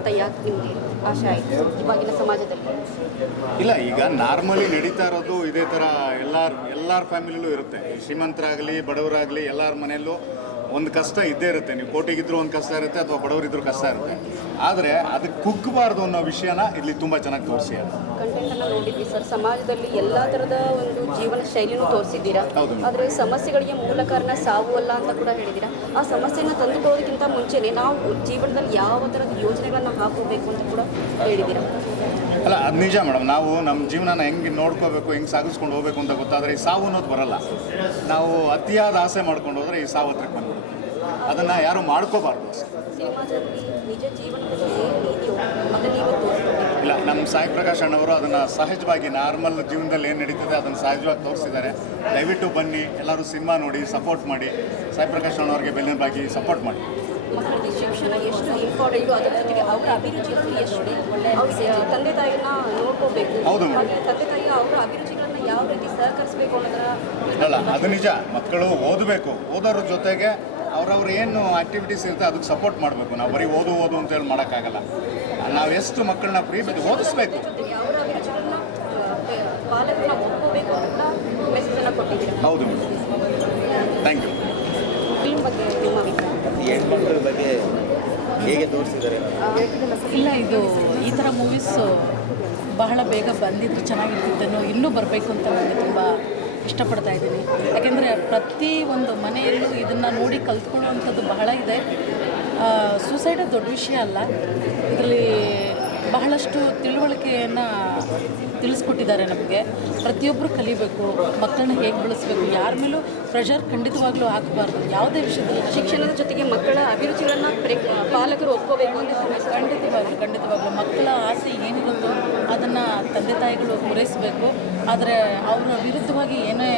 ಅಂತ ಯಾಕೆ ನಿಮಗೆ ಆಶೆ ಆಯಿತು? ಇವಾಗಿನ ಸಮಾಜದಲ್ಲಿ? ಇಲ್ಲ, ಈಗ ನಾರ್ಮಲಿ ನಡೀತಾ ಇರೋದು ಇದೇ ಥರ ಎಲ್ಲರ ಎಲ್ಲರ ಫ್ಯಾಮಿಲಿಲೂ ಇರುತ್ತೆ. ಶ್ರೀಮಂತರಾಗಲಿ, ಬಡವರಾಗಲಿ ಎಲ್ಲರ ಮನೆಯಲ್ಲೂ ಒಂದು ಕಷ್ಟ ಇದ್ದೇ ಇರುತ್ತೆ. ನೀವು ಕೋಟೆಗಿದ್ರು ಒಂದು ಕಷ್ಟ ಇರುತ್ತೆ ಅಥವಾ ಬಡವರಿದ್ರು ಕಷ್ಟ ಇರುತ್ತೆ. ಆದರೆ ಅದಕ್ಕೆ ಕುಗ್ಗಬಾರ್ದು ಅನ್ನೋ ವಿಷಯನ ಇಲ್ಲಿ ತುಂಬ ಚೆನ್ನಾಗಿ ತೋರಿಸಿ ಕಂಟೆಂಟನ್ನು ನೋಡಿದ್ವಿ ಸರ್. ಸಮಾಜದಲ್ಲಿ ಎಲ್ಲ ಥರದ ಒಂದು ಜೀವನ ಶೈಲಿನೂ ತೋರಿಸಿದ್ದೀರಾ. ಆದರೆ ಸಮಸ್ಯೆಗಳಿಗೆ ಮೂಲ ಕಾರಣ ಸಾವು ಅಲ್ಲ ಅಂತ ಕೂಡ ಹೇಳಿದ್ದೀರಾ? ಆ ಸಮಸ್ಯೆನ ತಂದುಕೊಳ್ಳೋದಕ್ಕಿಂತ ಮುಂಚೆನೇ ನಾವು ಜೀವನದಲ್ಲಿ ಯಾವ ಥರದ ಯೋಜನೆಗಳನ್ನು ಹಾಕೋಬೇಕು ಅಂತ ಕೂಡ ಹೇಳಿದ್ದೀರಾ? ಅಲ್ಲ ಅದು ನಿಜ ಮೇಡಮ್. ನಾವು ನಮ್ಮ ಜೀವನನ ಹೆಂಗೆ ನೋಡ್ಕೋಬೇಕು ಹೆಂಗೆ ಸಾಗಿಸ್ಕೊಂಡು ಹೋಗ್ಬೇಕು ಅಂತ ಗೊತ್ತಾದರೆ ಈ ಸಾವು ಅನ್ನೋದು ಬರಲ್ಲ. ನಾವು ಅತಿಯಾದ ಆಸೆ ಮಾಡ್ಕೊಂಡು ಹೋದರೆ ಈ ಸಾವು ಹತ್ರಕ್ಕೆ ಬಂದ್ಬಿಡುತ್ತೆ ಅದನ್ನು ಯಾರು ಮಾಡ್ಕೋಬಾರ್ದು ಇಲ್ಲ ನಮ್ಮ ಸಾಯಿ ಪ್ರಕಾಶ್ ಅಣ್ಣವರು ಅದನ್ನು ಸಹಜವಾಗಿ ನಾರ್ಮಲ್ ಜೀವನದಲ್ಲಿ ಏನು ನಡೀತದೆ ಅದನ್ನು ಸಹಜವಾಗಿ ತೋರಿಸಿದ್ದಾರೆ. ದಯವಿಟ್ಟು ಬನ್ನಿ ಎಲ್ಲರೂ ಸಿನಿಮಾ ನೋಡಿ ಸಪೋರ್ಟ್ ಮಾಡಿ. ಸಾಯಿ ಪ್ರಕಾಶ್ ಅಣ್ಣವ್ರಿಗೆ ಬೆಲ್ಲಿನ ಬಾಗಿ ಸಪೋರ್ಟ್ ಮಾಡಿ. ಮಕ್ಕಳಿಗೆ ಶಿಕ್ಷಣ ಎಷ್ಟು ಇಂಪಾರ್ಟೆಂಟು ಅದರ ಜೊತೆಗೆ ಅವರ ಅಭಿರುಚಿಗಳು ಎಷ್ಟು ಅವ್ರ ತಂದೆ ತಾಯಿನ ನೋಡ್ಕೋಬೇಕು. ಹೌದು. ಹಾಗೆ ತಂದೆ ತಾಯಿ ಅವರ ಅಭಿರುಚಿಗಳನ್ನ ಯಾವ ರೀತಿ ಸಹಕರಿಸಬೇಕು ಅನ್ನೋದರ ಅಲ್ಲ ಅದು ನಿಜ. ಮಕ್ಕಳು ಓದಬೇಕು. ಓದೋರ ಜೊತೆಗೆ ಅವ್ರವ್ರು ಏನು ಆಕ್ಟಿವಿಟೀಸ್ ಇರುತ್ತೆ ಅದಕ್ಕೆ ಸಪೋರ್ಟ್ ಮಾಡಬೇಕು. ನಾವು ಬರೀ ಓದು ಓದು ಅಂತ ಹೇಳಿ ಮಾಡೋಕ್ಕಾಗಲ್ಲ. ನಾವು ಎಷ್ಟು ಮಕ್ಕಳನ್ನ ಫ್ರೀ ಬಿದ್ದು ಓದಿಸ್ಬೇಕು. ಹೌದು ಥ್ಯಾಂಕ್ ಯು ಹೆಣ್ಮಕ್ಳ ಬಗ್ಗೆ ಹೇಗೆ ತೋರಿಸಿದ್ದಾರೆ? ಇಲ್ಲ ಇದು ಈ ಥರ ಮೂವೀಸು ಬಹಳ ಬೇಗ ಬಂದಿದ್ದು ಚೆನ್ನಾಗಿರ್ತಿದ್ದನ್ನು ಇನ್ನೂ ಬರಬೇಕು ಅಂತ ನನಗೆ ತುಂಬ ಇಷ್ಟಪಡ್ತಾ ಇದ್ದೀನಿ. ಯಾಕೆಂದರೆ ಪ್ರತಿ ಒಂದು ಮನೆಯಲ್ಲೂ ಇದನ್ನು ನೋಡಿ ಕಲ್ತ್ಕೊಳ್ಳುವಂಥದ್ದು ಬಹಳ ಇದೆ. ಸೂಸೈಡ್ ದೊಡ್ಡ ವಿಷಯ ಅಲ್ಲ. ಇದರಲ್ಲಿ ಬಹಳಷ್ಟು ತಿಳುವಳಿಕೆಯನ್ನು ತಿಳಿಸ್ಕೊಟ್ಟಿದ್ದಾರೆ ನಮಗೆ. ಪ್ರತಿಯೊಬ್ಬರು ಕಲಿಬೇಕು ಮಕ್ಕಳನ್ನ ಹೇಗೆ ಬೆಳೆಸ್ಬೇಕು ಯಾರ ಮೇಲೂ ಪ್ರೆಷರ್ ಖಂಡಿತವಾಗ್ಲೂ ಹಾಕಬಾರ್ದು. ಯಾವುದೇ ವಿಷಯದಲ್ಲಿ ಶಿಕ್ಷಣದ ಜೊತೆಗೆ ಮಕ್ಕಳ ಅಭಿರುಚಿಗಳನ್ನು ಪಾಲಕರು ಒಪ್ಕೋಬೇಕು ಅಂತ ಖಂಡಿತವಾಗ್ಲು ಖಂಡಿತವಾಗ್ಲು. ಮಕ್ಕಳ ಆಸೆ ಏನಿರುತ್ತೋ ಅದನ್ನು ತಂದೆ ತಾಯಿಗಳು ಪೂರೈಸಬೇಕು. ಆದರೆ ಅವರ ವಿರುದ್ಧವಾಗಿ ಏನೇ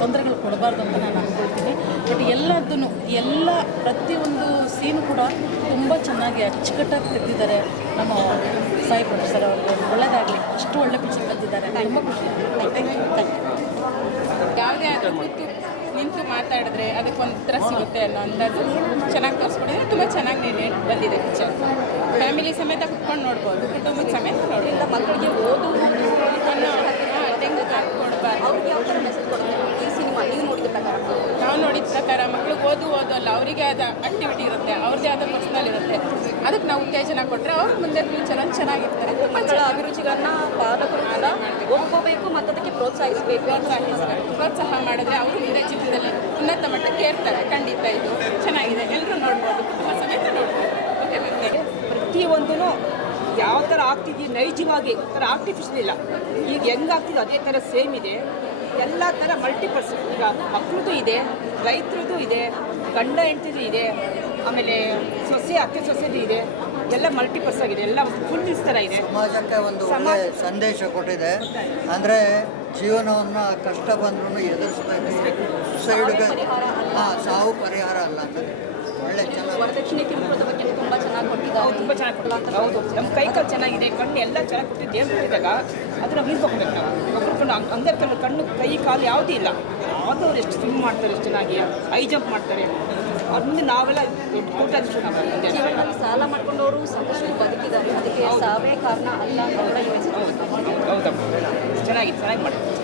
ತೊಂದರೆಗಳು ಕೊಡಬಾರ್ದು ಅಂತ ನಾನು ಅಂದ್ಕೊಳ್ತೀನಿ ಬಟ್ ಎಲ್ಲದನ್ನು ಎಲ್ಲ ಪ್ರತಿಯೊಂದು ಸೀನ್ ಕೂಡ ತುಂಬ ಚೆನ್ನಾಗಿ ಅಚ್ಚುಕಟ್ಟಾಗಿ ತೆಗೆದಿದ್ದಾರೆ ನಮ್ಮ ಸಾಯಿ ಪ್ರೊಫೆಸರ್ ಅವರು. ಒಳ್ಳೆಯದಾಗಲಿ ಅಷ್ಟು ಒಳ್ಳೆ ಪಿಕ್ಚರ್ ತೆಗೆದಿದ್ದಾರೆ. ತುಂಬ ಖುಷಿ. ಯಾವುದೇ ಆದರೂ ಕೂತು ನಿಂತು ಮಾತಾಡಿದ್ರೆ ಅದಕ್ಕೆ ಥರ ಸಿಗುತ್ತೆ ಅನ್ನೋ ಅಂದಾಜು ಚೆನ್ನಾಗಿ ತೋರಿಸ್ಕೊಂಡಿದ್ರೆ ತುಂಬ ಚೆನ್ನಾಗಿ ನೀನೆ ಬಂದಿದೆ ಪಿಚ್ಚರ್ ಫ್ಯಾಮಿಲಿ ಸಮೇತ ಕುತ್ಕೊಂಡು ನೋಡ್ಬೋದು. ಕುಟುಂಬದ ಸಮೇತ ನೋಡಿಲ್ಲ ಮಕ್ಕಳಿಗೆ ಓದು ಅನ್ನೋ ಅವ್ರಿಗೆ ಯಾವ ಥರ ಮೆಸೇಜ್ ಕೊಡ್ತಾರೆ? ಈ ಸಿನಿಮಾ ನೀವು ನೋಡಿದ ಪ್ರಕಾರ? ನಾವು ನೋಡಿದ ಪ್ರಕಾರ ಮಕ್ಕಳು ಓದು ಓದು ಅಲ್ಲ ಅವರಿಗೆ ಆದ ಆಕ್ಟಿವಿಟಿ ಇರುತ್ತೆ ಅವ್ರದ್ದೇ ಆದ ಪರ್ಸ್ನಲ್ ಇರುತ್ತೆ. ಅದಕ್ಕೆ ನಾವು ಉತ್ತೇಜನ ಕೊಟ್ಟರೆ ಅವ್ರು ಮುಂದೆ ಫ್ಯೂಚರಲ್ಲಿ ಚೆನ್ನಾಗಿರ್ತಾರೆ. ಮಕ್ಕಳ ಅಭಿರುಚಿಗಳನ್ನ ಪಾಲಕರು ಕೂಡ ಒಪ್ಕೋಬೇಕು ಮತ್ತು ಅದಕ್ಕೆ ಪ್ರೋತ್ಸಾಹಿಸಬೇಕು. ಅಂತ ಪ್ರೋತ್ಸಾಹಿಸಬೇಕು. ಪ್ರೋತ್ಸಾಹ ಮಾಡಿದ್ರೆ ಅವರು ಮುಂದೆ ಜೀವನದಲ್ಲಿ ಉನ್ನತ ಮಟ್ಟಕ್ಕೆ ಏರ್ತಾರೆ. ಖಂಡಿತ ಇದು ಚೆನ್ನಾಗಿದೆ. ಎಲ್ಲರೂ ನೋಡ್ಬೋದು. ಕುಟುಂಬ ಸಮೇತ ನೋಡ್ಬೋದು. ಓಕೆ ಪ್ರತಿಯೊಂದೂ ಯಾವ ಥರ ಆಗ್ತಿದೆಯೋ? ನೈಜವಾಗಿ ಥರ ಆರ್ಟಿಫಿಷಿಯಲ್ ಇಲ್ಲ. ಈಗ ಹೆಂಗಾಗ್ತಿದೆ ಅದೇ ಥರ ಸೇಮ್ ಇದೆ. ಎಲ್ಲ ಥರ ಮಲ್ಟಿಪಲ್ಸ್ ಈಗ ಮಕ್ಕಳದ್ದು ಇದೆ ರೈತರದ್ದು ಇದೆ ಗಂಡ ಹೆಂಡತಿದು ಇದೆ ಆಮೇಲೆ ಸೊಸೆ ಅತ್ತೆ ಸೊಸೆದು ಇದೆ. ಎಲ್ಲ ಮಲ್ಟಿಪಲ್ಸ್ ಆಗಿದೆ. ಎಲ್ಲ ಫುಲ್ ಥರ ಇದೆ. ಸಮಾಜಕ್ಕೆ ಒಂದು ಒಳ್ಳೆ ಸಂದೇಶ ಕೊಟ್ಟಿದೆ. ಅಂದರೆ ಜೀವನವನ್ನು ಕಷ್ಟ ಬಂದ್ರೂ ಎದುರಿಸ್ಬೇಕು. ಸೈಡ್ಗೆ ಹಾಂ ಸಾವು ಪರಿಹಾರ ಅಲ್ಲ ಅಂತ. ವರದಕ್ಷಿಣೆ ಕಿರುಕುಳದ ಬಗ್ಗೆ ತುಂಬ ಚೆನ್ನಾಗಿ ಕೊಟ್ಟಿದ್ದಾರೆ. ತುಂಬ ಚೆನ್ನಾಗಿ ಕೊಟ್ಟಿದ್ದಾರೆ. ಹೌದು ನಮ್ಮ ಕೈ ಕಾಲು ಚೆನ್ನಾಗಿದೆ ಕಣ್ಣು ಎಲ್ಲ ಚೆನ್ನಾಗಿ ಕೊಟ್ಟು ದೇವ್ರು ಕೊಟ್ಟಿದ್ದಾಗ ಅದನ್ನ ಹೋಗ್ಬೇಕು ನಾವು. ಒಬ್ಬರು ಅಂಗರ್ ಕಣ್ಣು ಕಣ್ಣು ಕೈ ಕಾಲು ಯಾವುದೂ ಇಲ್ಲ. ಯಾವುದವ್ರು ಎಷ್ಟು ಸ್ವಿಮ್ ಮಾಡ್ತಾರೆ ಎಷ್ಟು ಚೆನ್ನಾಗಿ ಹೈ ಜಂಪ್ ಮಾಡ್ತಾರೆ. ಅವ್ರ ಮುಂದೆ ನಾವೆಲ್ಲ ಕೂಟ ಸಾಲ ಮಾಡ್ಕೊಂಡವರು ಸಾಕಷ್ಟು ಬದುಕಿದ್ದಾರೆ. ಅದಕ್ಕೆ ಸಾವೇ ಕಾರಣ ಅಲ್ಲ. ಹೌದಮ್ಮ ಚೆನ್ನಾಗಿದೆ ಚೆನ್ನಾಗಿ ಮಾಡ್ತಾರೆ